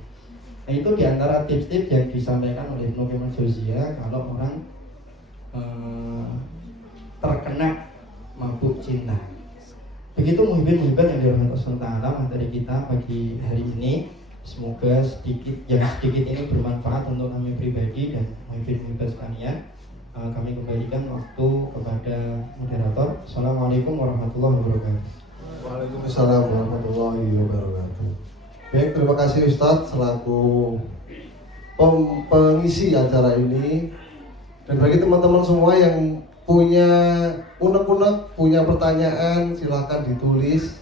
Nah itu diantara tips-tips yang disampaikan oleh Ibnu Qayyim Al-Jauziyah kalau orang terkena mabuk cinta. Begitu muhibin-muhibin yang dirahmati Allah Ta'ala materi kita pagi hari ini. Semoga sedikit ini bermanfaat untuk kami pribadi dan muhibin-muhibin sekalian. Kami kembalikan waktu kepada moderator. Assalamualaikum warahmatullahi wabarakatuh. Waalaikumsalam warahmatullahi wabarakatuh. Baik, terima kasih Ustadz selaku pengisi acara ini. Dan bagi teman-teman semua yang punya unek-unek, punya pertanyaan, silahkan ditulis.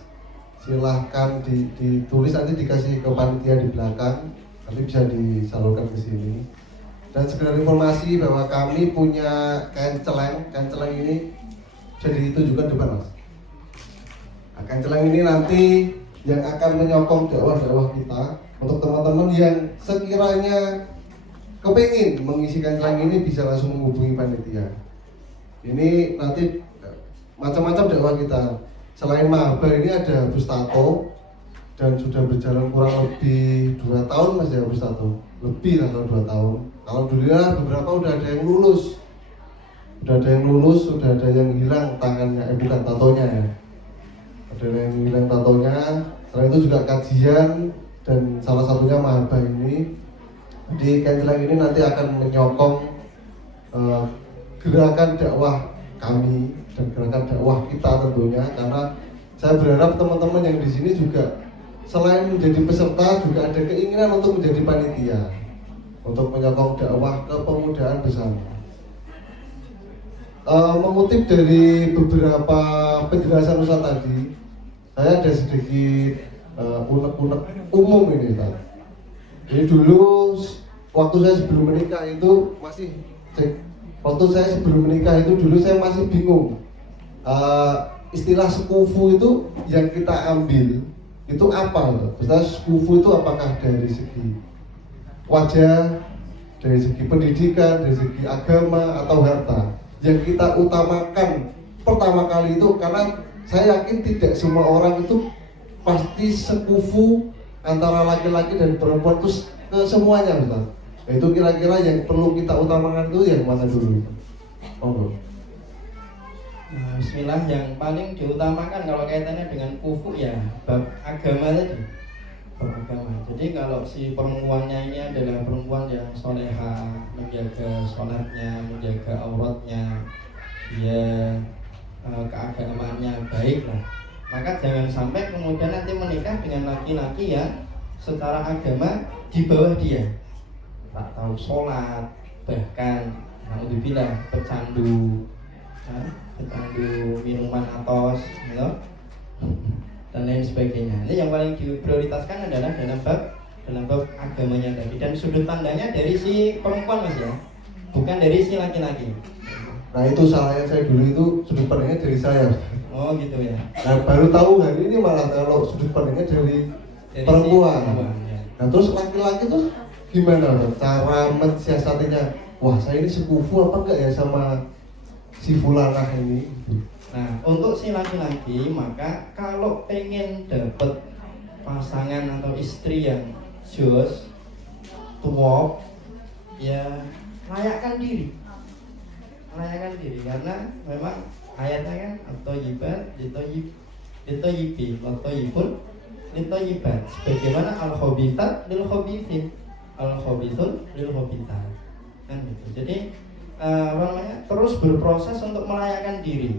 Silahkan ditulis, nanti dikasih ke panitia di belakang, nanti bisa disalurkan ke sini. Dan sekedar informasi bahwa kami punya kain celeng ini bisa ditunjukkan depan Mas. Nah, kain celeng ini nanti yang akan menyokong dakwah-dakwah kita. Untuk teman-teman yang sekiranya kepingin mengisi kain celeng ini bisa langsung menghubungi panitia. Ini nanti macam-macam dakwah kita. Selain Mahabar ini ada Bustato dan sudah berjalan kurang lebih 2 tahun Mas ya Bustato. Lebih lah kalau 2 tahun. Alhamdulillah beberapa udah ada yang lulus. Sudah ada yang hilang tangannya, bukan tatonya ya. Ada yang hilang tatonya. Selain itu juga kajian dan salah satunya Mahabar ini. Di kain celeng ini nanti akan menyokong gerakan dakwah kami dan gerakan dakwah kita tentunya, karena saya berharap teman-teman yang di sini juga selain menjadi peserta juga ada keinginan untuk menjadi panitia untuk menyokong dakwah kepemudaan bersama. Mengutip dari beberapa penjelasan Ustaz tadi, saya ada sedikit unek-unek umum ini Ustaz. Jadi dulu waktu saya sebelum menikah itu dulu saya masih bingung. Istilah sekufu itu yang kita ambil itu apa? Maksudnya sekufu itu apakah dari segi wajah, dari segi pendidikan, dari segi agama atau harta? Yang kita utamakan pertama kali itu, karena saya yakin tidak semua orang itu pasti sekufu antara laki-laki dan perempuan itu ke semuanya, Ustaz. Itu kira-kira yang perlu kita utamakan itu yang mana dulu? Nah, bismillah, yang paling diutamakan kalau kaitannya dengan kufu ya bab agama tadi. Bab agama. Jadi kalau si perempuannya ini adalah perempuan yang soleha, menjaga sholatnya, menjaga auratnya, dia keagamaannya baik lah, maka jangan sampai kemudian nanti menikah dengan laki-laki yang secara agama di bawah dia, tak tahu sholat, bahkan alhamdulillah pecandu, pecandu minuman atos, you know, dan lain sebagainya. Ini yang paling diprioritaskan adalah dalam bab agamanya tadi, dan sudut pandangnya dari si perempuan mas ya, bukan dari si laki-laki. Nah itu salahnya saya dulu, itu sudut pandangnya dari saya. Oh gitu ya. Nah baru tahu hari ini malah kalau sudut pandangnya dari perempuan. Ya. Nah terus laki-laki tuh gimana cara mensiasatinya? Wah saya ini sekufu apa enggak ya sama si fulanah ini? Nah untuk si laki-laki, maka kalau pengen dapet pasangan atau istri yang jos, tuwok, ya layakkan diri, karena memang ayatnya kan at-thayyibat lit-thayyibi wat-thayyibun lit-thayyibat, sebagaimana al-khabithat lil-khabithin, al-khabithun lil-khabithat, kan gitu. Jadi terus berproses untuk melayakkan diri,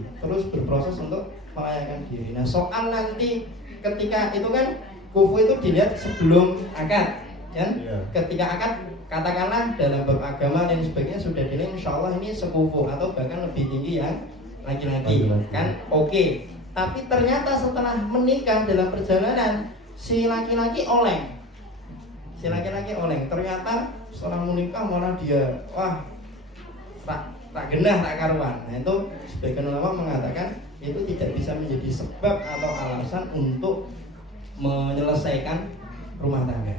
Nah soal nanti ketika itu kan kufu itu dilihat sebelum akad, kan? Yeah. Ketika akad, katakanlah dalam bab agama dan sebagainya sudah dinilai insya Allah ini sekufu atau bahkan lebih tinggi yang laki-laki, kan? Oke. Tapi ternyata setelah menikah dalam perjalanan si laki-laki oleng, ternyata setelah menikah malah dia tak genah, tak karuan. Nah itu sebagian ulama mengatakan itu tidak bisa menjadi sebab atau alasan untuk menyelesaikan rumah tangga.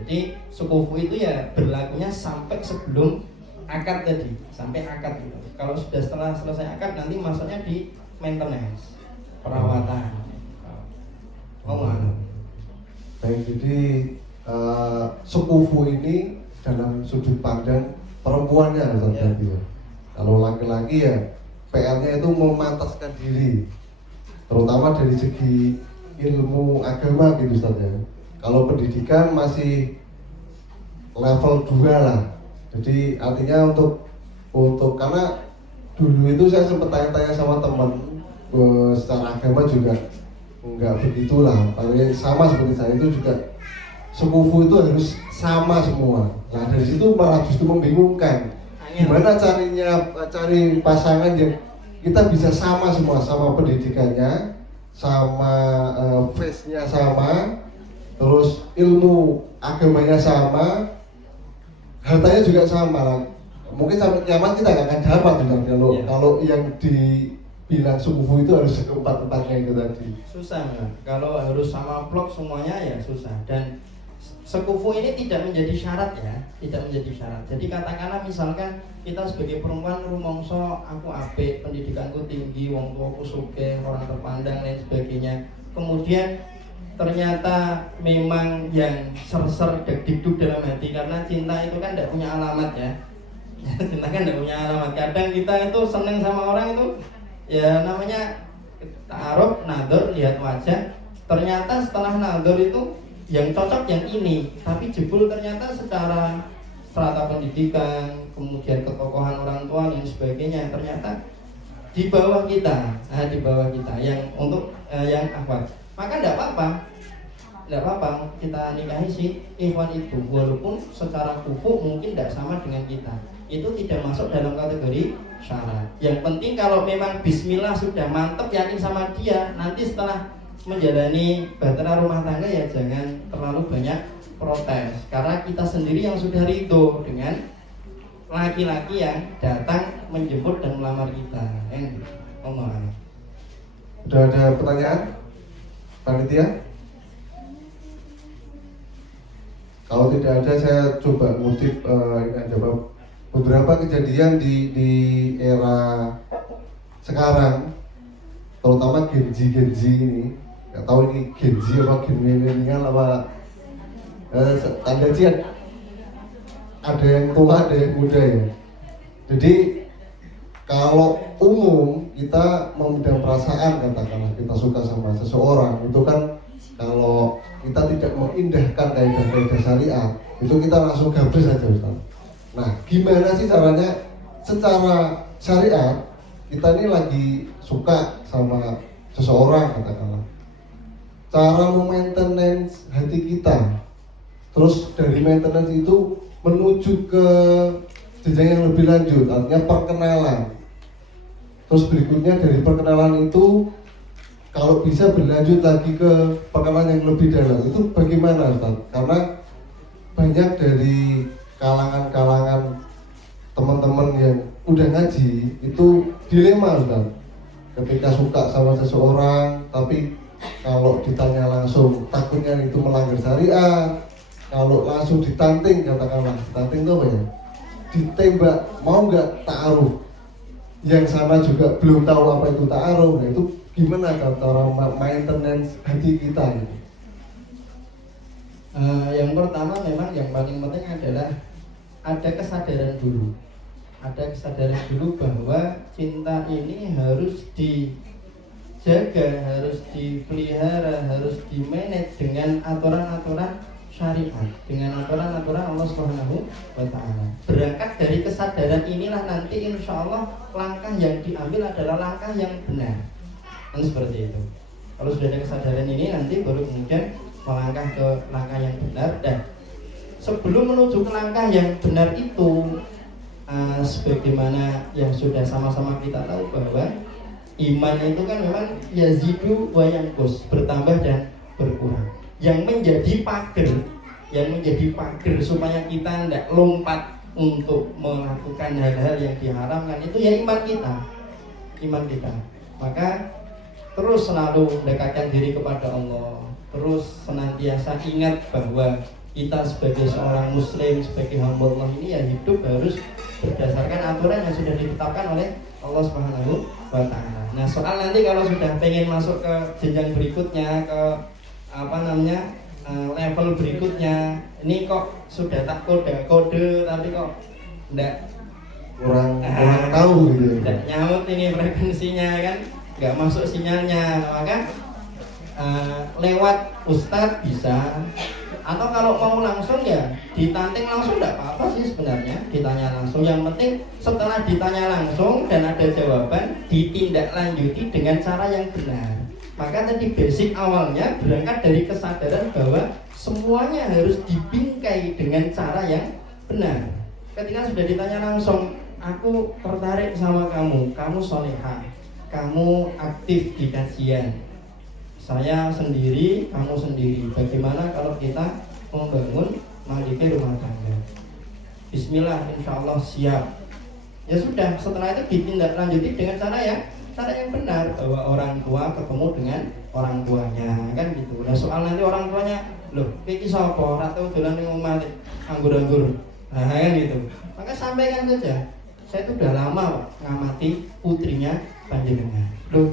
Jadi sekufu itu ya berlakunya sampai sebelum akad tadi, sampai akad gitu. Kalau sudah setelah selesai akad nanti masuknya di maintenance, perawatan. Baik, jadi sekufu ini dalam sudut pandang perempuannya ya. Kalau laki-laki ya PR-nya itu memantaskan diri, terutama dari segi ilmu agama gitu Ustaz ya. Kalau pendidikan masih level 2 lah. Jadi artinya untuk karena dulu itu saya sempat tanya-tanya sama teman secara agama juga enggak begitulah. Paling sama seperti saya itu juga sekufu itu harus sama semua. Nah dari situ malah justru membingungkan. Gimana cari pasangan yang kita bisa sama semua, sama pendidikannya, sama face-nya sama, terus ilmu agamanya sama, hartanya juga sama. Mungkin sampai kiamat kita nggak akan dapat kalau yang dibilang sekufu itu harus keempat-empatnya itu tadi. Susah kan? Kalau harus sama blok semuanya ya susah. Dan sekufu ini tidak menjadi syarat ya, Jadi katakanlah misalkan kita sebagai perempuan rumongso aku apik, pendidikanku tinggi, wong tuaku sugih, orang terpandang dan sebagainya. Kemudian ternyata memang yang ser-ser deg-deg dalam hati, karena cinta itu kan tidak punya alamat ya. Cinta kan tidak punya alamat. Kadang kita itu seneng sama orang itu ya namanya ta'aruf, nador, lihat wajah. Ternyata setelah nador itu yang cocok yang ini, tapi jebul ternyata secara strata pendidikan, kemudian ketokohan orang tua dan sebagainya ternyata di bawah kita, yang untuk yang akhwat. Maka tidak apa-apa kita nikahi si ikhwan itu, walaupun secara kufu mungkin tidak sama dengan kita. Itu tidak masuk dalam kategori syarat. Yang penting kalau memang bismillah sudah mantep yakin sama dia, nanti setelah menjalani bahtera rumah tangga ya jangan terlalu banyak protes, karena kita sendiri yang sudah ridho dengan laki-laki yang datang menjemput dan melamar kita. Sudah ada pertanyaan panitia? Kalau tidak ada saya coba ngutip ini aja Pak. Beberapa kejadian di era sekarang, terutama Gen Z ini, nggak tahu ini Gen Z apa Gen milenial apa tanda cian, ada yang tua ada yang muda ya. Jadi kalau umum kita memendam perasaan, katakanlah kita suka sama seseorang, itu kan kalau kita tidak mengindahkan kaidah-kaidah syariat, itu kita langsung gabres saja Ustaz. Nah gimana sih caranya secara syariat kita ini lagi suka sama seseorang katakanlah. Cara maintenance hati kita, terus dari maintenance itu menuju ke jenjang yang lebih lanjut, artinya perkenalan. Terus berikutnya dari perkenalan itu kalau bisa berlanjut lagi ke perkenalan yang lebih dalam, itu bagaimana Ustaz? Karena banyak dari kalangan-kalangan teman-teman yang udah ngaji itu dilema Ustaz. Ketika suka sama seseorang tapi kalau ditanya langsung takutnya itu melanggar syariat. Kalau langsung ditanting, katakanlah ditanting itu apa ya? Ditembak, mau nggak ta'aruf? Yang sana juga belum tahu apa itu ta'aruf. Nah itu gimana cara maintenance hati kita gitu? Yang pertama memang yang paling penting adalah ada kesadaran dulu. Ada kesadaran dulu bahwa cinta ini harus dijaga, harus dipelihara, harus dimanage dengan aturan-aturan syariat, dengan aturan-aturan Allah Subhanahu wa Ta'ala. Berangkat dari kesadaran inilah nanti insya Allah langkah yang diambil adalah langkah yang benar. Kan seperti itu. Kalau sudah ada kesadaran ini nanti baru kemudian melangkah ke langkah yang benar. Dan sebelum menuju ke langkah yang benar itu, sebagaimana yang sudah sama-sama kita tahu bahwa iman itu kan memang yazidu wa yanqus, bertambah dan berkurang. Yang menjadi pagar supaya kita tidak lompat untuk melakukan hal-hal yang diharamkan itu ya iman kita. Maka terus selalu mendekatkan diri kepada Allah, terus senantiasa ingat bahwa kita sebagai seorang muslim, sebagai hamba Allah ini ya hidup harus berdasarkan aturan yang sudah ditetapkan oleh Allah Subhanahu wa Ta'ala. Nah, soal nanti kalau sudah pengen masuk ke jenjang berikutnya, ke level berikutnya, ini kok sudah tak kode tapi kok kurang tahu gitu. Enggak nyamuk ini frekuensinya kan, nggak masuk sinyalnya, maka lewat ustadz bisa, atau kalau mau langsung ya ditanting langsung enggak apa-apa sih sebenarnya, ditanya langsung. Yang penting setelah ditanya langsung dan ada jawaban, ditindaklanjuti dengan cara yang benar. Maka tadi basic awalnya berangkat dari kesadaran bahwa semuanya harus dibingkai dengan cara yang benar. Ketika sudah ditanya langsung, aku tertarik sama kamu, kamu solehah, kamu aktif di kajian, saya sendiri, kamu sendiri. Bagaimana kalau kita membangun mandiri rumah tangga? Bismillah, insya Allah siap. Ya sudah, setelah itu ditindaklanjuti dengan cara yang benar, bahwa orang tua ketemu dengan orang tuanya, kan gitu. Nah soal nanti orang tuanya, loh, iki sapa ora tau dolan ning omah anggur-anggur. Nah kan gitu. Maka sampaikan saja, saya itu udah lama Pak ngamati putrinya panjenengan. Loh,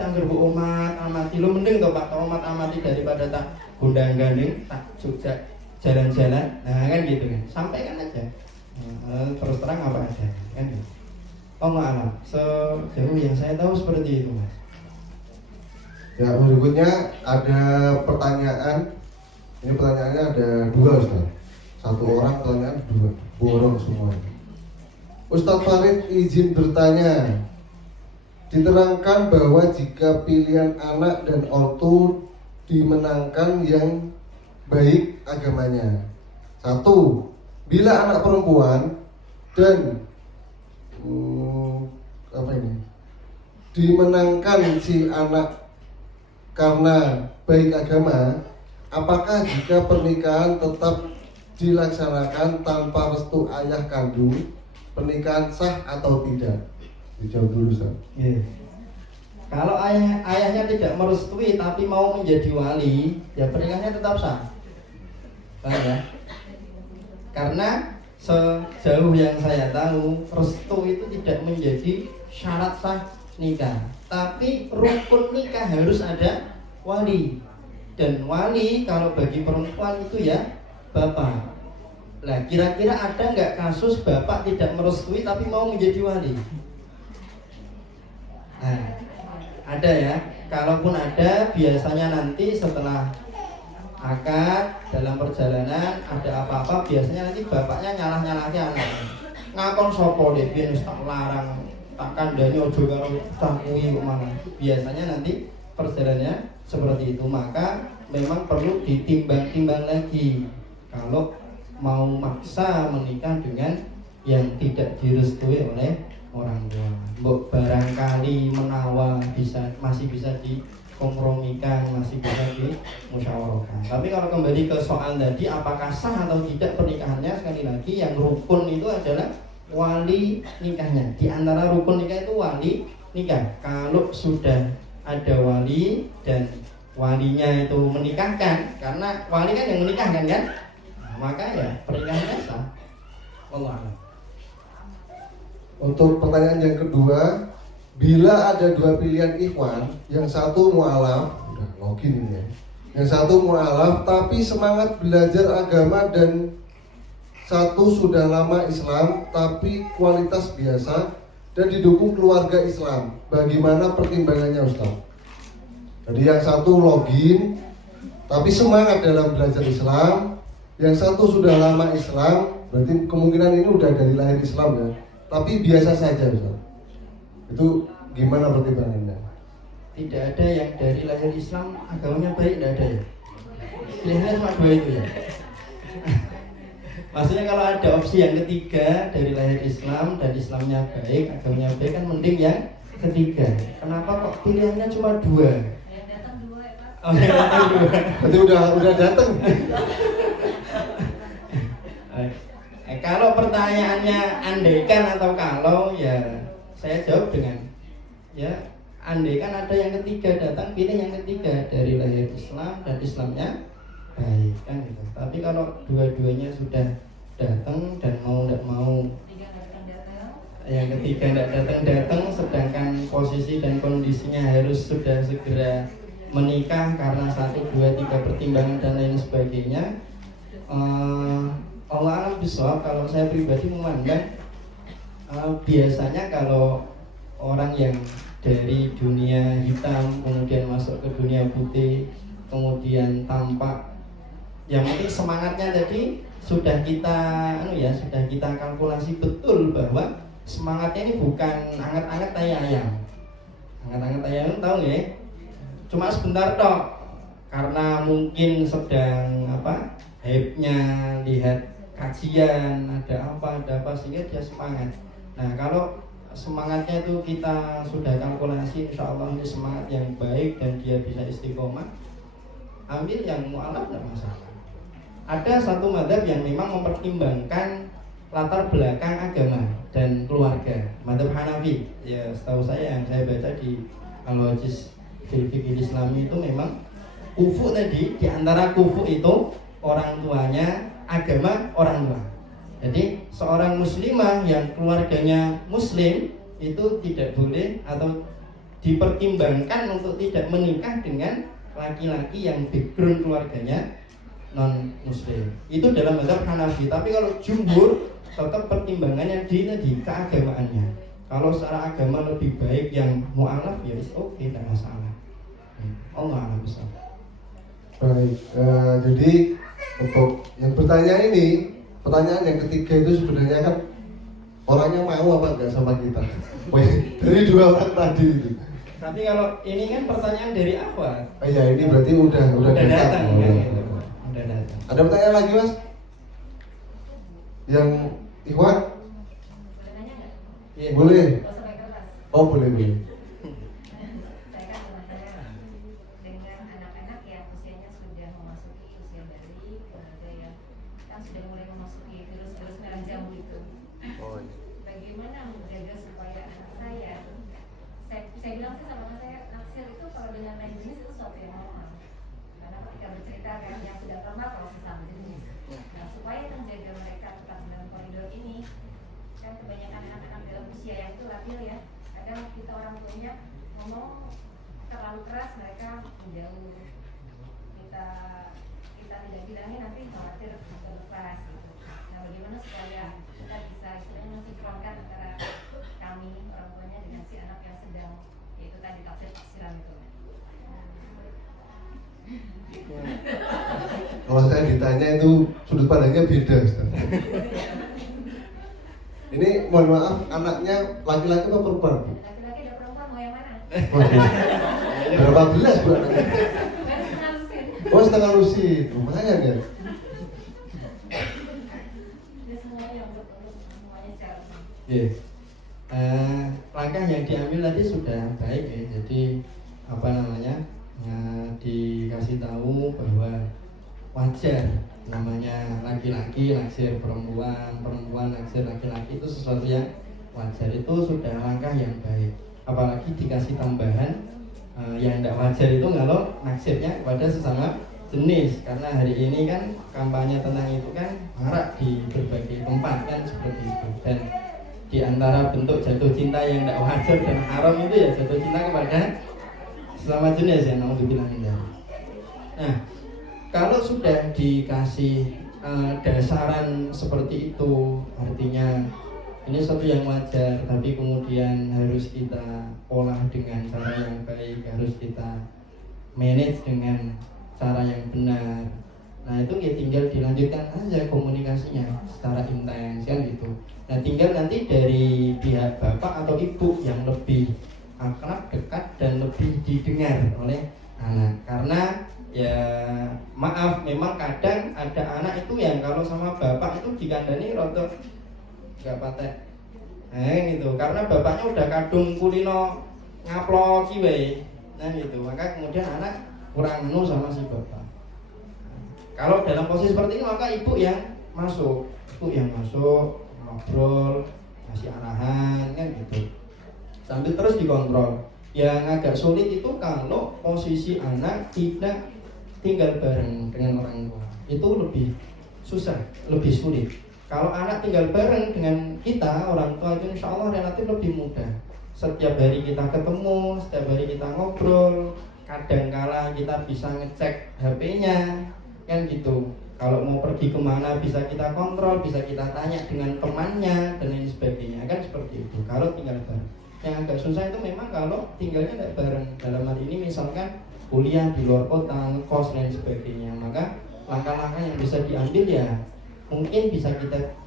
anggur bu omat amati, lo mending toh Pak omat amati daripada tak gondang-ganding, tak juga jalan-jalan. Nah kan gitu kan. Sampaikan aja. Terus terang apa aja, kan gitu. Allah, sejauh yang saya tahu seperti itu, Mas. Ya, berikutnya ada pertanyaan. Ini pertanyaannya ada dua, Ustaz. Satu orang pertanyaan, dua borong semua. Ustaz Farid izin bertanya. Diterangkan bahwa jika pilihan anak dan ortu dimenangkan yang baik agamanya. Satu, bila anak perempuan dan dimenangkan si anak karena baik agama, apakah jika pernikahan tetap dilaksanakan tanpa restu ayah kandung, pernikahan sah atau tidak? Dijawab dulu, Ustaz. Kalau ayahnya tidak merestui tapi mau menjadi wali, ya pernikahannya tetap sah. Paham ya? Karena sejauh yang saya tahu, restu itu tidak menjadi syarat sah nikah. Tapi rukun nikah harus ada wali. Dan wali kalau bagi perempuan itu ya bapak. Nah, kira-kira ada nggak kasus bapak tidak merestui tapi mau menjadi wali? Nah, ada ya. Kalaupun ada, biasanya nanti setelah akad dalam perjalanan ada apa-apa, biasanya nanti bapaknya nyalah-nyalahnya anaknya. Ngakon sopo deh, biar tak larang tak kandani ojo karo takui kok malah. Biasanya nanti perjalanannya seperti itu, maka memang perlu ditimbang-timbang lagi kalau mau maksa menikah dengan yang tidak direstui oleh orang tua. Mbok barangkali menawa masih bisa dikompromikan, masih bisa dimusyawarahkan. Tapi kalau kembali ke soal tadi, apakah sah atau tidak pernikahannya, sekali lagi yang rukun itu adalah wali nikahnya. Di antara rukun nikah itu wali nikah. Kalau sudah ada wali dan walinya itu menikahkan, karena wali kan yang menikahkan kan, maka ya pernikahannya sah. Wallahu a'lam. Untuk pertanyaan yang kedua, bila ada dua pilihan ikhwan, yang satu mu'alaf, udah login ini ya. Yang satu mu'alaf tapi semangat belajar agama, dan satu sudah lama Islam tapi kualitas biasa dan didukung keluarga Islam. Bagaimana pertimbangannya Ustaz? Jadi yang satu login tapi semangat dalam belajar Islam, yang satu sudah lama Islam, berarti kemungkinan ini udah dari lahir Islam ya, tapi biasa saja Ustaz. Itu gimana pertimbangannya? Tidak ada yang dari lahir Islam agamanya baik, tidak ada ya. Pilihannya cuma dua itu ya. Maksudnya kalau ada opsi yang ketiga dari lahir Islam dan Islamnya baik, agamanya baik, kan mending yang ketiga. Kenapa kok pilihannya cuma dua? Yang datang dua ya Pak. Oh, yang datang dua. Berarti udah datang. Kalau pertanyaannya andaikan atau kalau, ya saya jawab dengan ya andaikan ada yang ketiga datang, pilih yang ketiga dari lahir Islam dan Islamnya baik kan gitu. Tapi kalau dua-duanya sudah datang dan mau tidak mau, Tiga datang. yang ketiga tidak datang, sedangkan posisi dan kondisinya harus sudah segera menikah karena 1, 2, 3 pertimbangan dan lain sebagainya. Allah alam bisawab, kalau saya pribadi memandang biasanya kalau orang yang dari dunia hitam kemudian masuk ke dunia putih, kemudian tampak, yang penting semangatnya tadi sudah kita kalkulasi betul bahwa semangatnya ini bukan anget-anget tai ayam. Anget-anget tai ayam tahu nggak? Cuma sebentar tok, karena mungkin sedang hype-nya lihat kajian ada apa sehingga dia semangat. Nah kalau semangatnya itu kita sudah kalkulasi, insya Allah ini semangat yang baik dan dia bisa istiqomah, ambil yang mu'alaf tidak masalah. Ada satu mazhab yang memang mempertimbangkan latar belakang agama dan keluarga, mazhab Hanafi. Ya setahu saya yang saya baca di Al-Wajiz fil Fiqh Islami itu memang kufu tadi, di antara kufu itu orang tuanya agama orang tua. Jadi seorang muslimah yang keluarganya muslim itu tidak boleh atau dipertimbangkan untuk tidak menikah dengan laki-laki yang background keluarganya non muslim. Itu dalam mazhab Hanafi. Tapi kalau jumhur tetap pertimbangannya di keagamaannya. Kalau secara agama lebih baik yang mu'alaf, ya oke, tidak masalah. Allah alam bisa. Baik, jadi untuk yang bertanya ini, pertanyaan yang ketiga itu sebenarnya kan orangnya mau apa enggak sama kita? Dari dua orang tadi itu. Tapi kalau ini kan pertanyaan dari apa? Oh iya, ini berarti udah datang Oh, kan gitu. Udah datang. Ada pertanyaan lagi Mas? Yang Ikhwan? Boleh nanya nggak? Iya. Boleh. Nggak usah pakai kertas. Oh boleh. Saya kan sebenarnya dengan anak-anak yang usianya sudah memasuki usia balik, ada yang kan sudah mulai memasuki virus-virus merah jambu itu. Oh iya. Bagaimana menjaga supaya anak saya bilang sih sama anak saya, naksir itu kalau dengan lain jenis itu sesuatu yang normal. Karena ketika bercerita kan yang sudah normal kalau sesama jenis. Nah supaya menjaga mereka tetap dalam koridor ini, kan kebanyakan anak-anak dalam usia yang itu labil ya. Kadang kita orang tuanya ngomong terlalu keras, mereka menjauh. Kita tidak bilangin, nanti khawatir berkeras gitu. Nah bagaimana supaya kita bisa istilahnya mensinkronkan antara kami orang tuanya dengan si anak yang sedang, yaitu tadi tafsiran itu. Kalau saya ditanya itu sudut pandangnya beda Ustaz. Ini mohon maaf, anaknya laki-laki atau perempuan? Laki-laki dan perempuan mau yang mana? Waduh. Berapa belas bu anaknya? Baru setengah lusin. Oh setengah lusin, lumayan ya. Dia semuanya yang betul, semuanya secara Iya. Langkah yang diambil tadi sudah baik ya. Jadi apa namanya, dikasih tahu bahwa wajar namanya laki-laki naksir perempuan, perempuan naksir laki-laki, itu sesuatu yang wajar. Itu sudah langkah yang baik. Apalagi dikasih tambahan yang tidak wajar itu kalau naksirnya kepada sesama jenis, karena hari ini kan kampanye tentang itu kan marak di berbagai tempat kan seperti itu. Dan di antara bentuk jatuh cinta yang tidak wajar dan haram itu ya jatuh cinta kepada sesama jenis ya, naudzubillah min dzalik. Nah, kalau sudah dikasih dasaran seperti itu, artinya ini sesuatu yang wajar, tapi kemudian harus kita olah dengan cara yang baik, harus kita manage dengan cara yang benar. Nah itu ya tinggal dilanjutkan aja komunikasinya secara intens kan gitu. Nah tinggal nanti dari pihak bapak atau ibu yang lebih akrab, dekat dan lebih didengar oleh anak. Karena ya maaf, memang kadang ada anak itu yang kalau sama bapak itu dikandani rotok nggak patek. Nah gitu, karena bapaknya udah kadung kulino ngaploki wae. Nah gitu, maka kemudian anak kurang anu sama si bapak. Kalau dalam posisi seperti ini maka ibu yang masuk, ngobrol, ngasih arahan kan gitu, sambil terus dikontrol. Yang agak sulit itu kalau posisi anak tidak tinggal bareng dengan orang tua, itu lebih susah, lebih sulit. Kalau anak tinggal bareng dengan kita orang tua itu insya Allah relatif lebih mudah. Setiap hari kita ketemu, setiap hari kita ngobrol, kadangkala kita bisa ngecek HP-nya kan gitu. Kalau mau pergi kemana bisa kita kontrol, bisa kita tanya dengan temannya dan lain sebagainya kan seperti itu. Kalau tinggal bareng, yang agak susah itu memang kalau tinggalnya tidak bareng. Dalam hal ini misalkan kuliah di luar kota, kos dan sebagainya, maka langkah-langkah yang bisa diambil ya mungkin bisa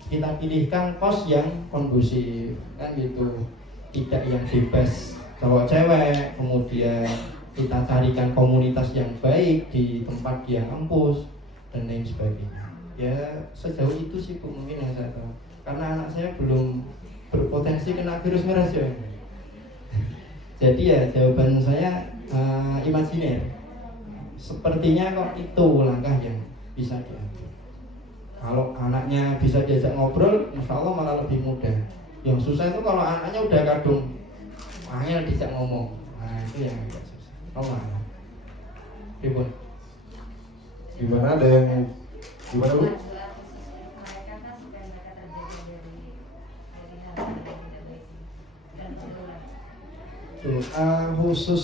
kita pilihkan kos yang kondusif kan gitu, tidak yang bebas cowok cewek. Kemudian kita carikan komunitas yang baik di tempat dia kampus dan lain sebagainya. Ya sejauh itu sih Bu mungkin yang saya tahu, karena anak saya belum berpotensi kena virus merah sih. Jadi ya jawaban saya imajiner. Sepertinya kok itu langkah yang bisa diambil. Kalau anaknya bisa diajak ngobrol, insya Allah malah lebih mudah. Yang susah itu kalau anaknya udah kadung angel diajak ngomong. Nah itu yang agak susah. Allah. Ribut. Gimana ada yang gimana bu? mereka kan supaya mereka terjaga dari hal-hal yang tidak baik dan menular. Doa khusus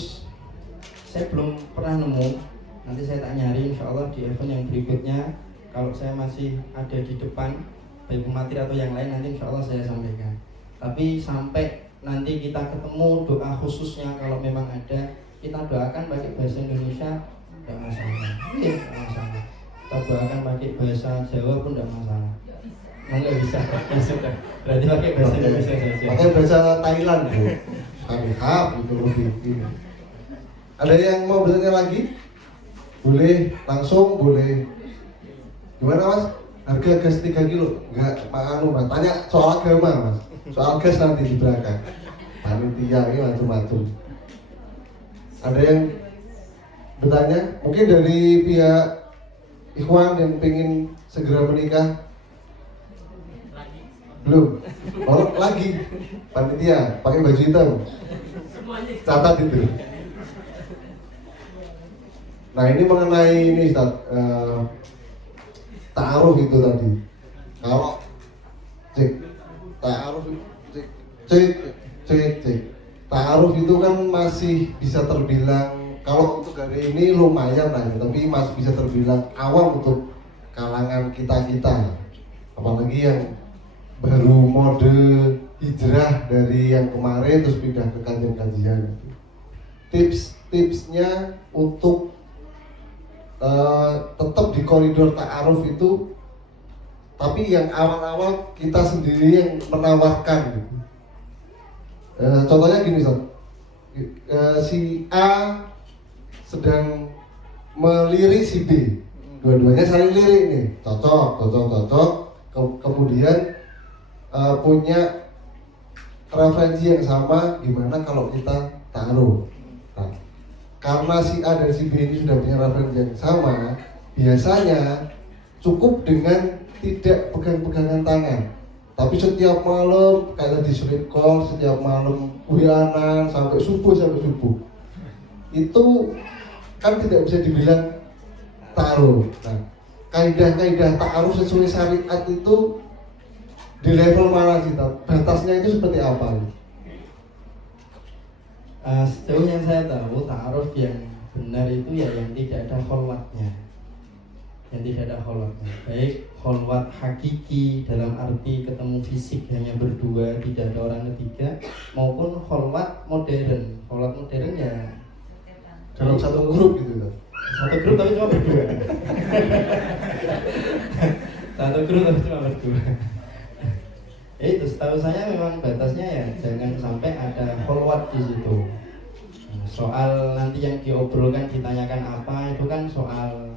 saya belum pernah nemu. Nanti saya tak nyari insya Allah di event yang berikutnya. Kalau saya masih ada di depan, baik materi atau yang lain, nanti insya Allah saya sampaikan. Tapi sampai nanti kita ketemu, doa khususnya kalau memang ada, kita doakan pakai bahasa Indonesia, tidak masalah. Iya, tidak masalah. Kita doakan pakai bahasa Jawa pun tidak masalah. Enggak bisa, ya sudah. Berarti pakai bahasa Indonesia saja. Pakai bahasa Thailand bu. Samihap itu lebih ini. Ada yang mau bertanya lagi? Boleh langsung, boleh. Gimana mas? Harga gas 3 kilo? Enggak, Pak Anu mas. Tanya soal agama mas. Soal gas nanti di belakang. Panitia ini macam-macam. Ada yang bertanya? Mungkin dari pihak Ikhwan yang pengen segera menikah? Belum? Oh lagi? Panitia, pakai baju hitam? Catat itu. Nah ini mengenai ini Ustaz, ta'aruf itu tadi. Kalau ta'aruf ta'aruf itu kan masih bisa terbilang, kalau untuk hari ini lumayan lah, tapi masih bisa terbilang awam untuk kalangan kita. Apalagi yang baru mode hijrah dari yang kemarin terus pindah ke kajian-kajian. Tips-tipsnya untuk tetap di koridor ta'aruf itu tapi yang awal-awal kita sendiri yang menawarkan gitu. Contohnya gini Sob, si A sedang melirik si B, dua-duanya saling lirik nih, cocok. Kemudian punya referensi yang sama, gimana kalau kita taruh. Nah, karena si A dan si B ini sudah punya referensi yang sama, biasanya cukup dengan tidak pegang-pegangan tangan. Tapi setiap malam kayak tadi sleep call, setiap malam WA-an sampai subuh. Itu kan tidak bisa dibilang taruh. Nah, kaidah-kaidah taruh sesuai syariat itu di level mana sih? Batasnya itu seperti apa? Sejauh yang saya tahu, ta'aruf yang benar itu ya yang tidak ada kholwatnya. Yang tidak ada kholwatnya. Baik kholwat hakiki dalam arti ketemu fisik hanya berdua, tidak ada orang ketiga, maupun kholwat modern. Kholwat modern ya Dalam satu grup gitu kan? satu grup tapi cuma berdua. Satu grup tapi cuma berdua. Itu setahu saya memang batasnya ya jangan sampai ada kholwat di situ. Soal nanti yang diobrolkan ditanyakan apa itu kan soal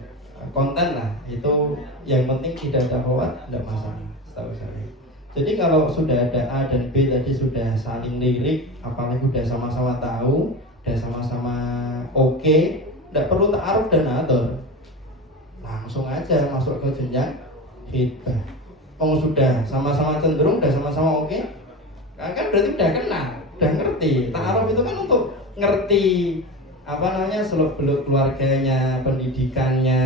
konten lah. Itu yang penting tidak ada kholwat, tidak masalah setahu saya. Jadi kalau sudah ada A dan B tadi sudah saling lirik, apalagi sudah sama-sama tahu, sudah sama-sama oke, tidak perlu ta'aruf dan atur, langsung aja masuk ke jenjang khitbah. Sudah sama-sama cenderung, sudah sama-sama oke, kan berarti udah kenal, udah ngerti. Ta'aruf itu kan untuk ngerti seluk-beluk keluarganya, pendidikannya.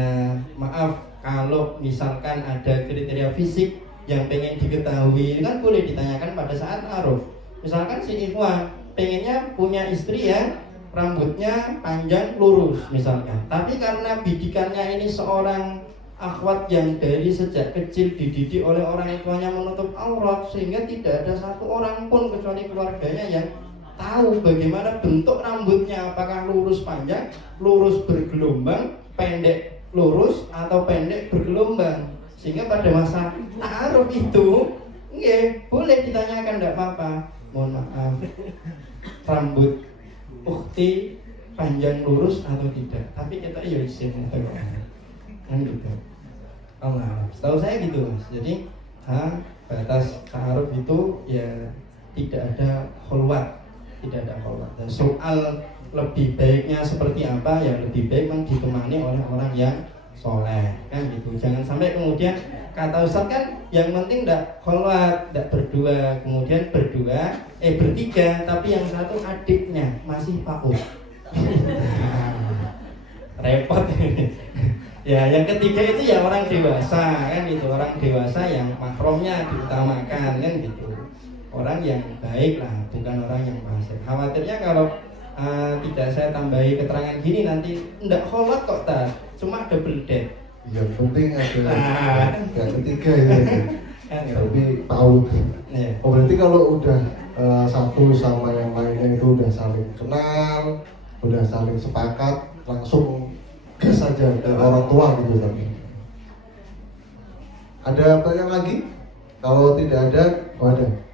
Maaf kalau misalkan ada kriteria fisik yang pengen diketahui, kan boleh ditanyakan pada saat ta'aruf. Misalkan si Ikhwan pengennya punya istri yang rambutnya panjang lurus misalkan, tapi karena bidikannya ini seorang akhwat yang dari sejak kecil dididik oleh orang tuanya menutup aurat, sehingga tidak ada satu orang pun kecuali keluarganya yang tahu bagaimana bentuk rambutnya, apakah lurus panjang, lurus bergelombang, pendek lurus, atau pendek bergelombang. Sehingga pada masa ta'aruf itu boleh ditanyakan, tidak apa-apa. Mohon maaf, rambut ukhti panjang lurus atau tidak, tapi kita izin kan gitu. Allah, setahu saya gitu Mas. Jadi batas ta'aruf itu ya tidak ada kholwat, tidak ada kholwat. Dan soal lebih baiknya seperti apa ya lebih baik memang ditemani oleh orang yang soleh kan gitu. Jangan sampai kemudian kata Ustaz kan yang penting tidak kholwat, tidak berdua, kemudian bertiga, tapi yang satu adiknya masih PAUD. Repot ini. Ya, yang ketiga itu ya orang dewasa kan gitu, orang dewasa yang mahromnya diutamakan kan gitu. Orang yang baik lah, bukan orang yang fasik. Khawatirnya kalau tidak saya tambahi keterangan gini nanti ndak kholwat kok cuma double date. Yang penting ada yang ketiga itu. Tapi PAUD. Oh berarti kalau udah satu sama yang lainnya itu udah saling kenal, udah saling sepakat, langsung gas saja ke orang tua gitu. Tapi ada pertanyaan lagi? Kalau tidak ada, ada.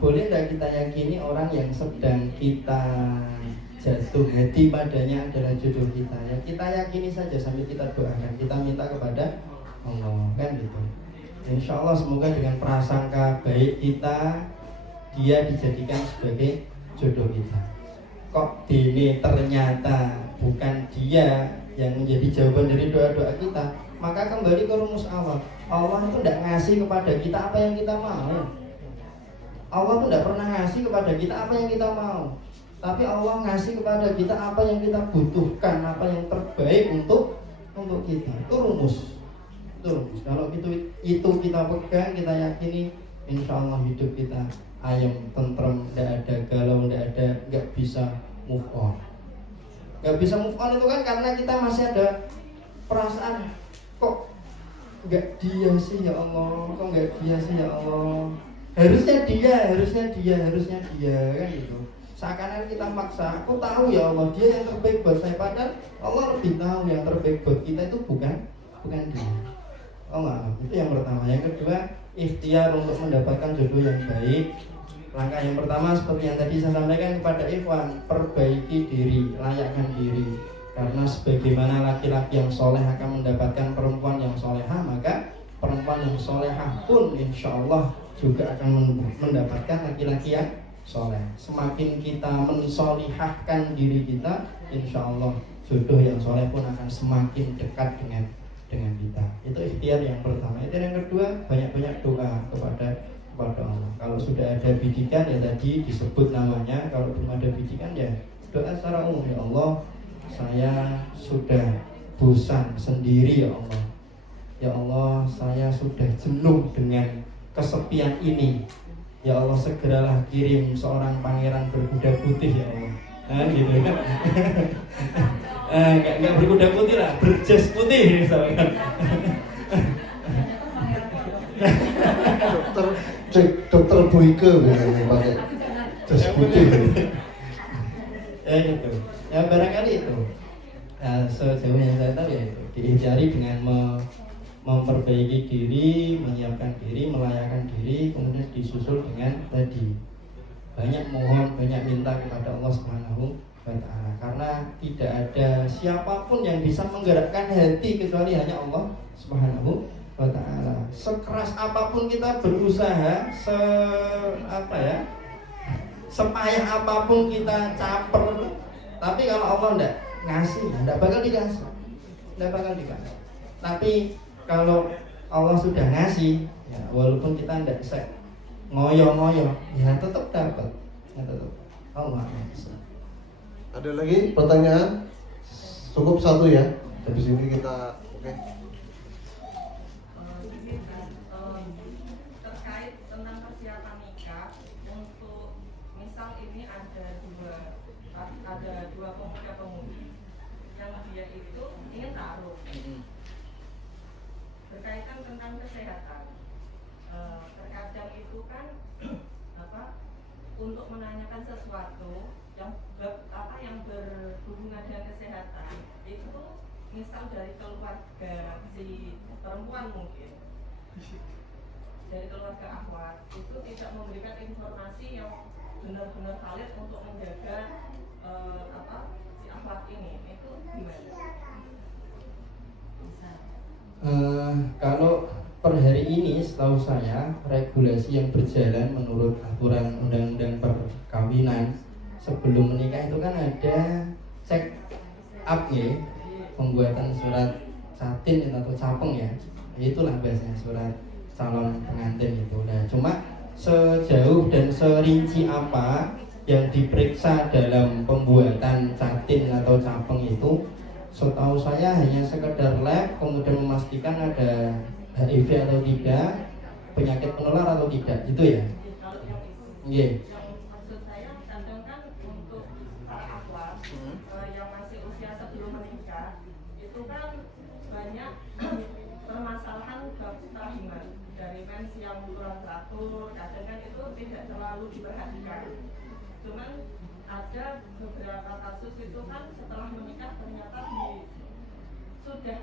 Boleh tidak kita yakini orang yang sedang kita jatuh hati padanya adalah jodoh kita, ya kita yakini saja sambil kita doakan, kita minta kepada Allah kan gitu. Insya Allah semoga dengan prasangka baik kita dia dijadikan sebagai jodoh kita. Kok ini ternyata bukan dia yang menjadi jawaban dari doa-doa kita, maka kembali ke rumus awal. Allah itu tidak ngasih kepada kita apa yang kita mau. Allah itu tidak pernah ngasih kepada kita apa yang kita mau, tapi Allah ngasih kepada kita apa yang kita butuhkan, apa yang terbaik untuk kita. Itu rumus. Kalau itu kita pegang, kita yakini, insya Allah hidup kita ayam, tentrem, tidak ada galau, nggak bisa move on. Nggak bisa move on itu kan karena kita masih ada perasaan, kok nggak dia sih ya Allah, kok nggak dia sih ya Allah, harusnya dia kan gitu. Seakan-akan kita maksa, aku tahu ya Allah dia yang terbaik buat saya, padahal Allah lebih tahu yang terbaik buat kita itu bukan dia. Allah, itu yang pertama. Yang kedua, ikhtiar untuk mendapatkan jodoh yang baik. Langkah yang pertama seperti yang tadi saya sampaikan kepada Ikhwan, perbaiki diri, layakkan diri. Karena sebagaimana laki-laki yang soleh akan mendapatkan perempuan yang solehah, maka perempuan yang solehah pun insya Allah juga akan mendapatkan laki-laki yang soleh. Semakin kita mensolihahkan diri kita, insya Allah jodoh yang soleh pun akan semakin dekat dengan kita. Itu ikhtiar yang pertama. Ikhtiar yang kedua, banyak-banyak doa kepada Allah. Kalau sudah ada bidikan ya tadi disebut namanya. Kalau belum ada bidikan ya doa secara umum. Ya Allah, saya sudah bosan sendiri ya Allah. Ya Allah, saya sudah jenuh dengan kesepian ini. Ya Allah, segeralah kirim seorang pangeran berkuda putih ya Allah. Nah, gitu kan. Enggak berkuda putih lah, berjas putih misalkan. Dokter Boyke biasanya pakai jas putih. Gitu. Ya barangkali itu. Nah, sejauh yang saya tahu ya itu diikhtiari dengan memperbaiki diri, menyiapkan diri, melayakkan diri, kemudian disusul dengan tadi banyak mohon, banyak minta kepada Allah Subhanahu wa Ta'ala. Karena tidak ada siapapun yang bisa menggerakkan hati kecuali hanya Allah Subhanahu wa Ta'ala. Sekeras apapun kita berusaha, sepayah apapun kita caper, tapi kalau Allah enggak ngasih, enggak bakal dikasih. Tapi kalau Allah sudah ngasih, ya walaupun kita enggak bisa ngoyo-ngoyo, ya tetap dapat. Allah ngasih. Ada lagi pertanyaan? Cukup satu ya. Habis ini kita oke. Terkait tentang persiapan nikah, untuk misal ini ada dua pemuda-pemudi yang dia itu ingin taruh berkaitan tentang kesehatan. Terkadang itu kan untuk menanyakan sesuatu yang berhubungan dengan kesehatan itu misal dari keluarga si perempuan, mungkin dari keluarga akhwat itu tidak memberikan informasi yang benar-benar valid untuk menjaga si akhwat ini, itu gimana? Kalau per hari ini setahu saya regulasi yang berjalan menurut aturan undang-undang perkawinan sebelum menikah itu kan ada check up ya, pembuatan surat catin atau capeng ya, itulah bahasanya surat calon pengantin itu. Nah, cuma sejauh dan serinci apa yang diperiksa dalam pembuatan catin atau capeng itu, setahu saya hanya sekedar lab, kemudian memastikan ada HIV atau tidak, penyakit menular atau tidak, itu ya. Yang maksud saya kadang kan untuk para akhwat yang masih usia sebelum menikah itu kan banyak permasalahan kerahiman, dari mens yang kurang teratur, kadang kan itu tidak terlalu diperhatikan. Cuman ada beberapa kasus itu kan setelah menikah ternyata sudah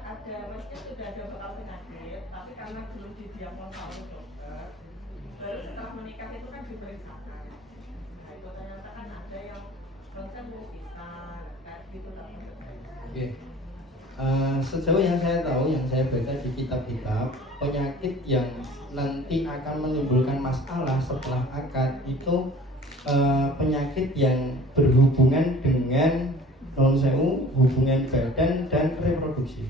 ada bekal penyakit, tapi karena belum didiagnosa oleh dokter, baru setelah menikah itu kan diperiksakan. Nah itu ternyata kan ada yang konsen bisa kayak gitu lah. Oke. Sejauh yang saya tahu, yang saya baca di kitab-kitab, penyakit yang nanti akan menimbulkan masalah setelah akad itu penyakit yang berhubungan dengan hubungan badan dan reproduksi.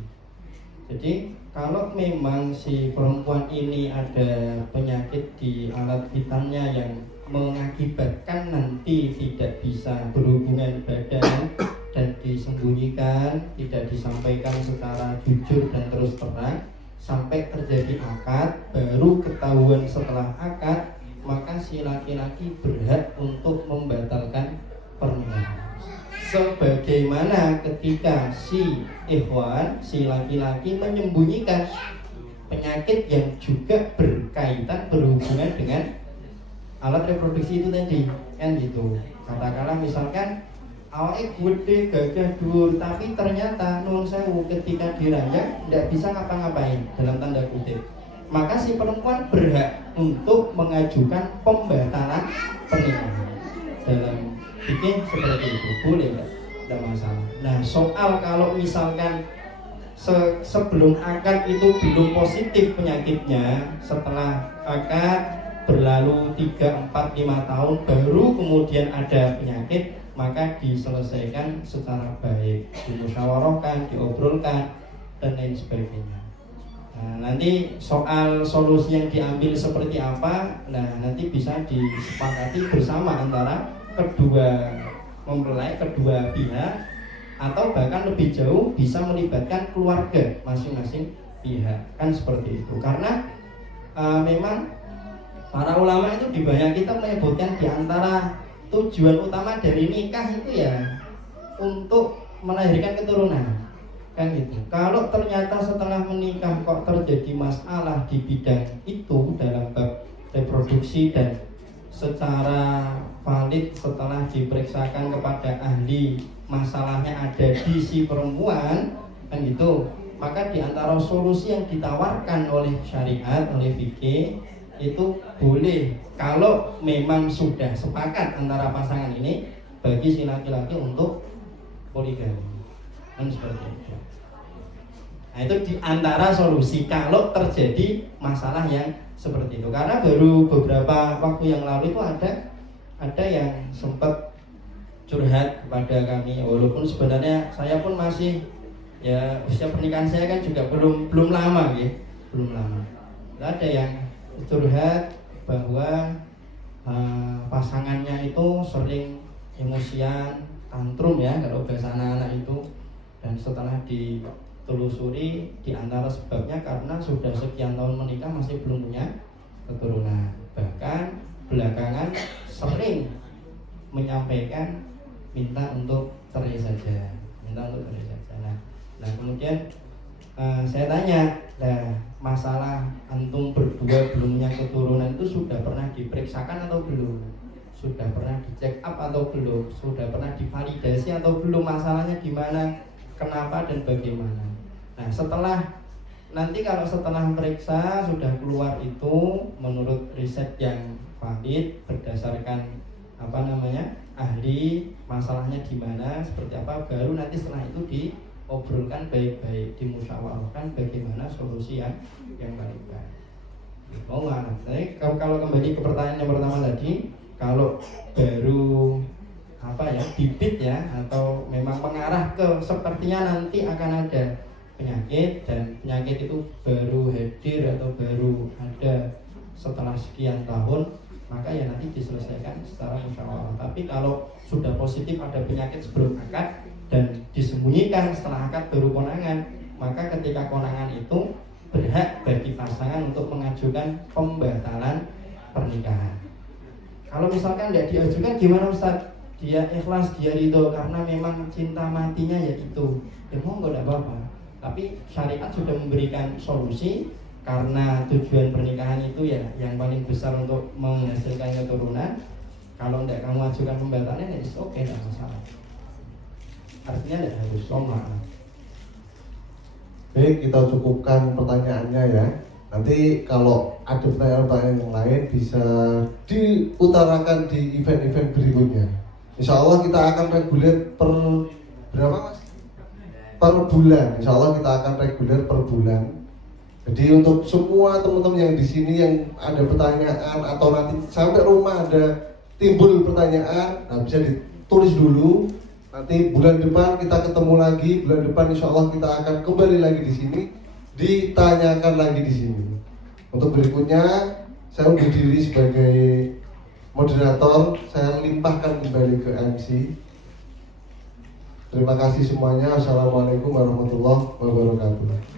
Jadi kalau memang si perempuan ini ada penyakit di alat vitalnya yang mengakibatkan nanti tidak bisa berhubungan badan dan disembunyikan, tidak disampaikan secara jujur dan terus terang sampai terjadi akad, baru ketahuan setelah akad, maka si laki-laki berhak untuk membatalkan pernikahan. Sebagai bagaimana ketika si ikhwan, si laki-laki menyembunyikan penyakit yang juga berkaitan, berhubungan dengan alat reproduksi itu tadi, kan gitu. Katakanlah misalkan awalnya gede, gagah, dhuwur, tapi ternyata nuwun sewu ketika diranjang tidak bisa ngapa-ngapain dalam tanda kutip. Maka si perempuan berhak untuk mengajukan pembatalan pernikahan. Dalam fikih seperti itu boleh, tidak masalah. Nah, soal kalau misalkan sebelum akad itu belum positif penyakitnya, setelah akad berlalu 3, 4, 5 tahun baru kemudian ada penyakit, maka diselesaikan secara baik, dimusyawarahkan, diobrolkan, dan lain sebagainya. Nah, nanti soal solusi yang diambil seperti apa, nah nanti bisa disepakati bersama antara kedua mempelai, kedua pihak, atau bahkan lebih jauh bisa melibatkan keluarga masing-masing pihak, kan seperti itu. Karena memang para ulama itu di banyak kitab menyebutkan di antara tujuan utama dari nikah itu ya untuk melahirkan keturunan, kan gitu. Kalau ternyata setelah menikah kok terjadi masalah di bidang itu dalam bab reproduksi dan secara valid setelah diperiksakan kepada ahli masalahnya ada di si perempuan, kan gitu, maka di antara solusi yang ditawarkan oleh syariat, oleh fikih itu boleh kalau memang sudah sepakat antara pasangan ini bagi si laki-laki untuk poligami, kan seperti itu. Nah, itu di antara solusi kalau terjadi masalah yang seperti itu. Karena baru beberapa waktu yang lalu itu ada yang sempat curhat kepada kami, walaupun sebenarnya saya pun masih ya usia pernikahan saya kan juga belum lama ya, belum lama. Ada yang curhat bahwa pasangannya itu sering emosian, tantrum ya kalau bahasa anak-anak itu, dan setelah ditelusuri di antara sebabnya karena sudah sekian tahun menikah masih belum punya keturunan, bahkan belakangan sering menyampaikan minta untuk cerai saja. Nah kemudian saya tanya, nah masalah antum berdua belum punya keturunan itu sudah pernah diperiksakan atau belum? Sudah pernah dicek up atau belum? Sudah pernah divalidasi atau belum? Masalahnya di mana? Kenapa dan bagaimana? Nah kalau setelah periksa sudah keluar itu menurut riset yang valid berdasarkan ahli masalahnya di mana, seperti apa, baru nanti setelah itu diobrolkan baik-baik, dimusyawarahkan bagaimana solusi yang paling baik. Kalau kembali ke pertanyaan yang pertama tadi, kalau baru bibit ya, atau memang mengarah ke sepertinya nanti akan ada penyakit dan penyakit itu baru hadir atau baru ada setelah sekian tahun, maka ya nanti diselesaikan secara musyawarah. Tapi kalau sudah positif ada penyakit sebelum akad dan disembunyikan setelah akad baru konangan, maka ketika konangan itu berhak bagi pasangan untuk mengajukan pembatalan pernikahan. Kalau misalkan tidak diajukan gimana Ustaz? Dia ikhlas, dia ridho karena memang cinta matinya ya itu, ya monggo tidak apa-apa. Tapi syariat sudah memberikan solusi. Karena tujuan pernikahan itu ya yang paling besar untuk menghasilkan keturunan. Kalau tidak kamu ajukan pembatalan ya oke, tidak masalah. Artinya tidak harus lama. Baik, kita cukupkan pertanyaannya ya. Nanti kalau ada pertanyaan-pertanyaan yang lain bisa diutarakan di event-event berikutnya. Insya Allah kita akan reguler per berapa mas? Per bulan. Insya Allah kita akan reguler per bulan. Jadi untuk semua teman-teman yang di sini yang ada pertanyaan atau nanti sampai rumah ada timbul pertanyaan, nah bisa ditulis dulu. Nanti bulan depan kita ketemu lagi, bulan depan insya Allah kita akan kembali lagi di sini, ditanyakan lagi di sini. Untuk berikutnya saya undur diri sebagai moderator, saya limpahkan kembali ke MC. Terima kasih semuanya. Assalamualaikum warahmatullahi wabarakatuh.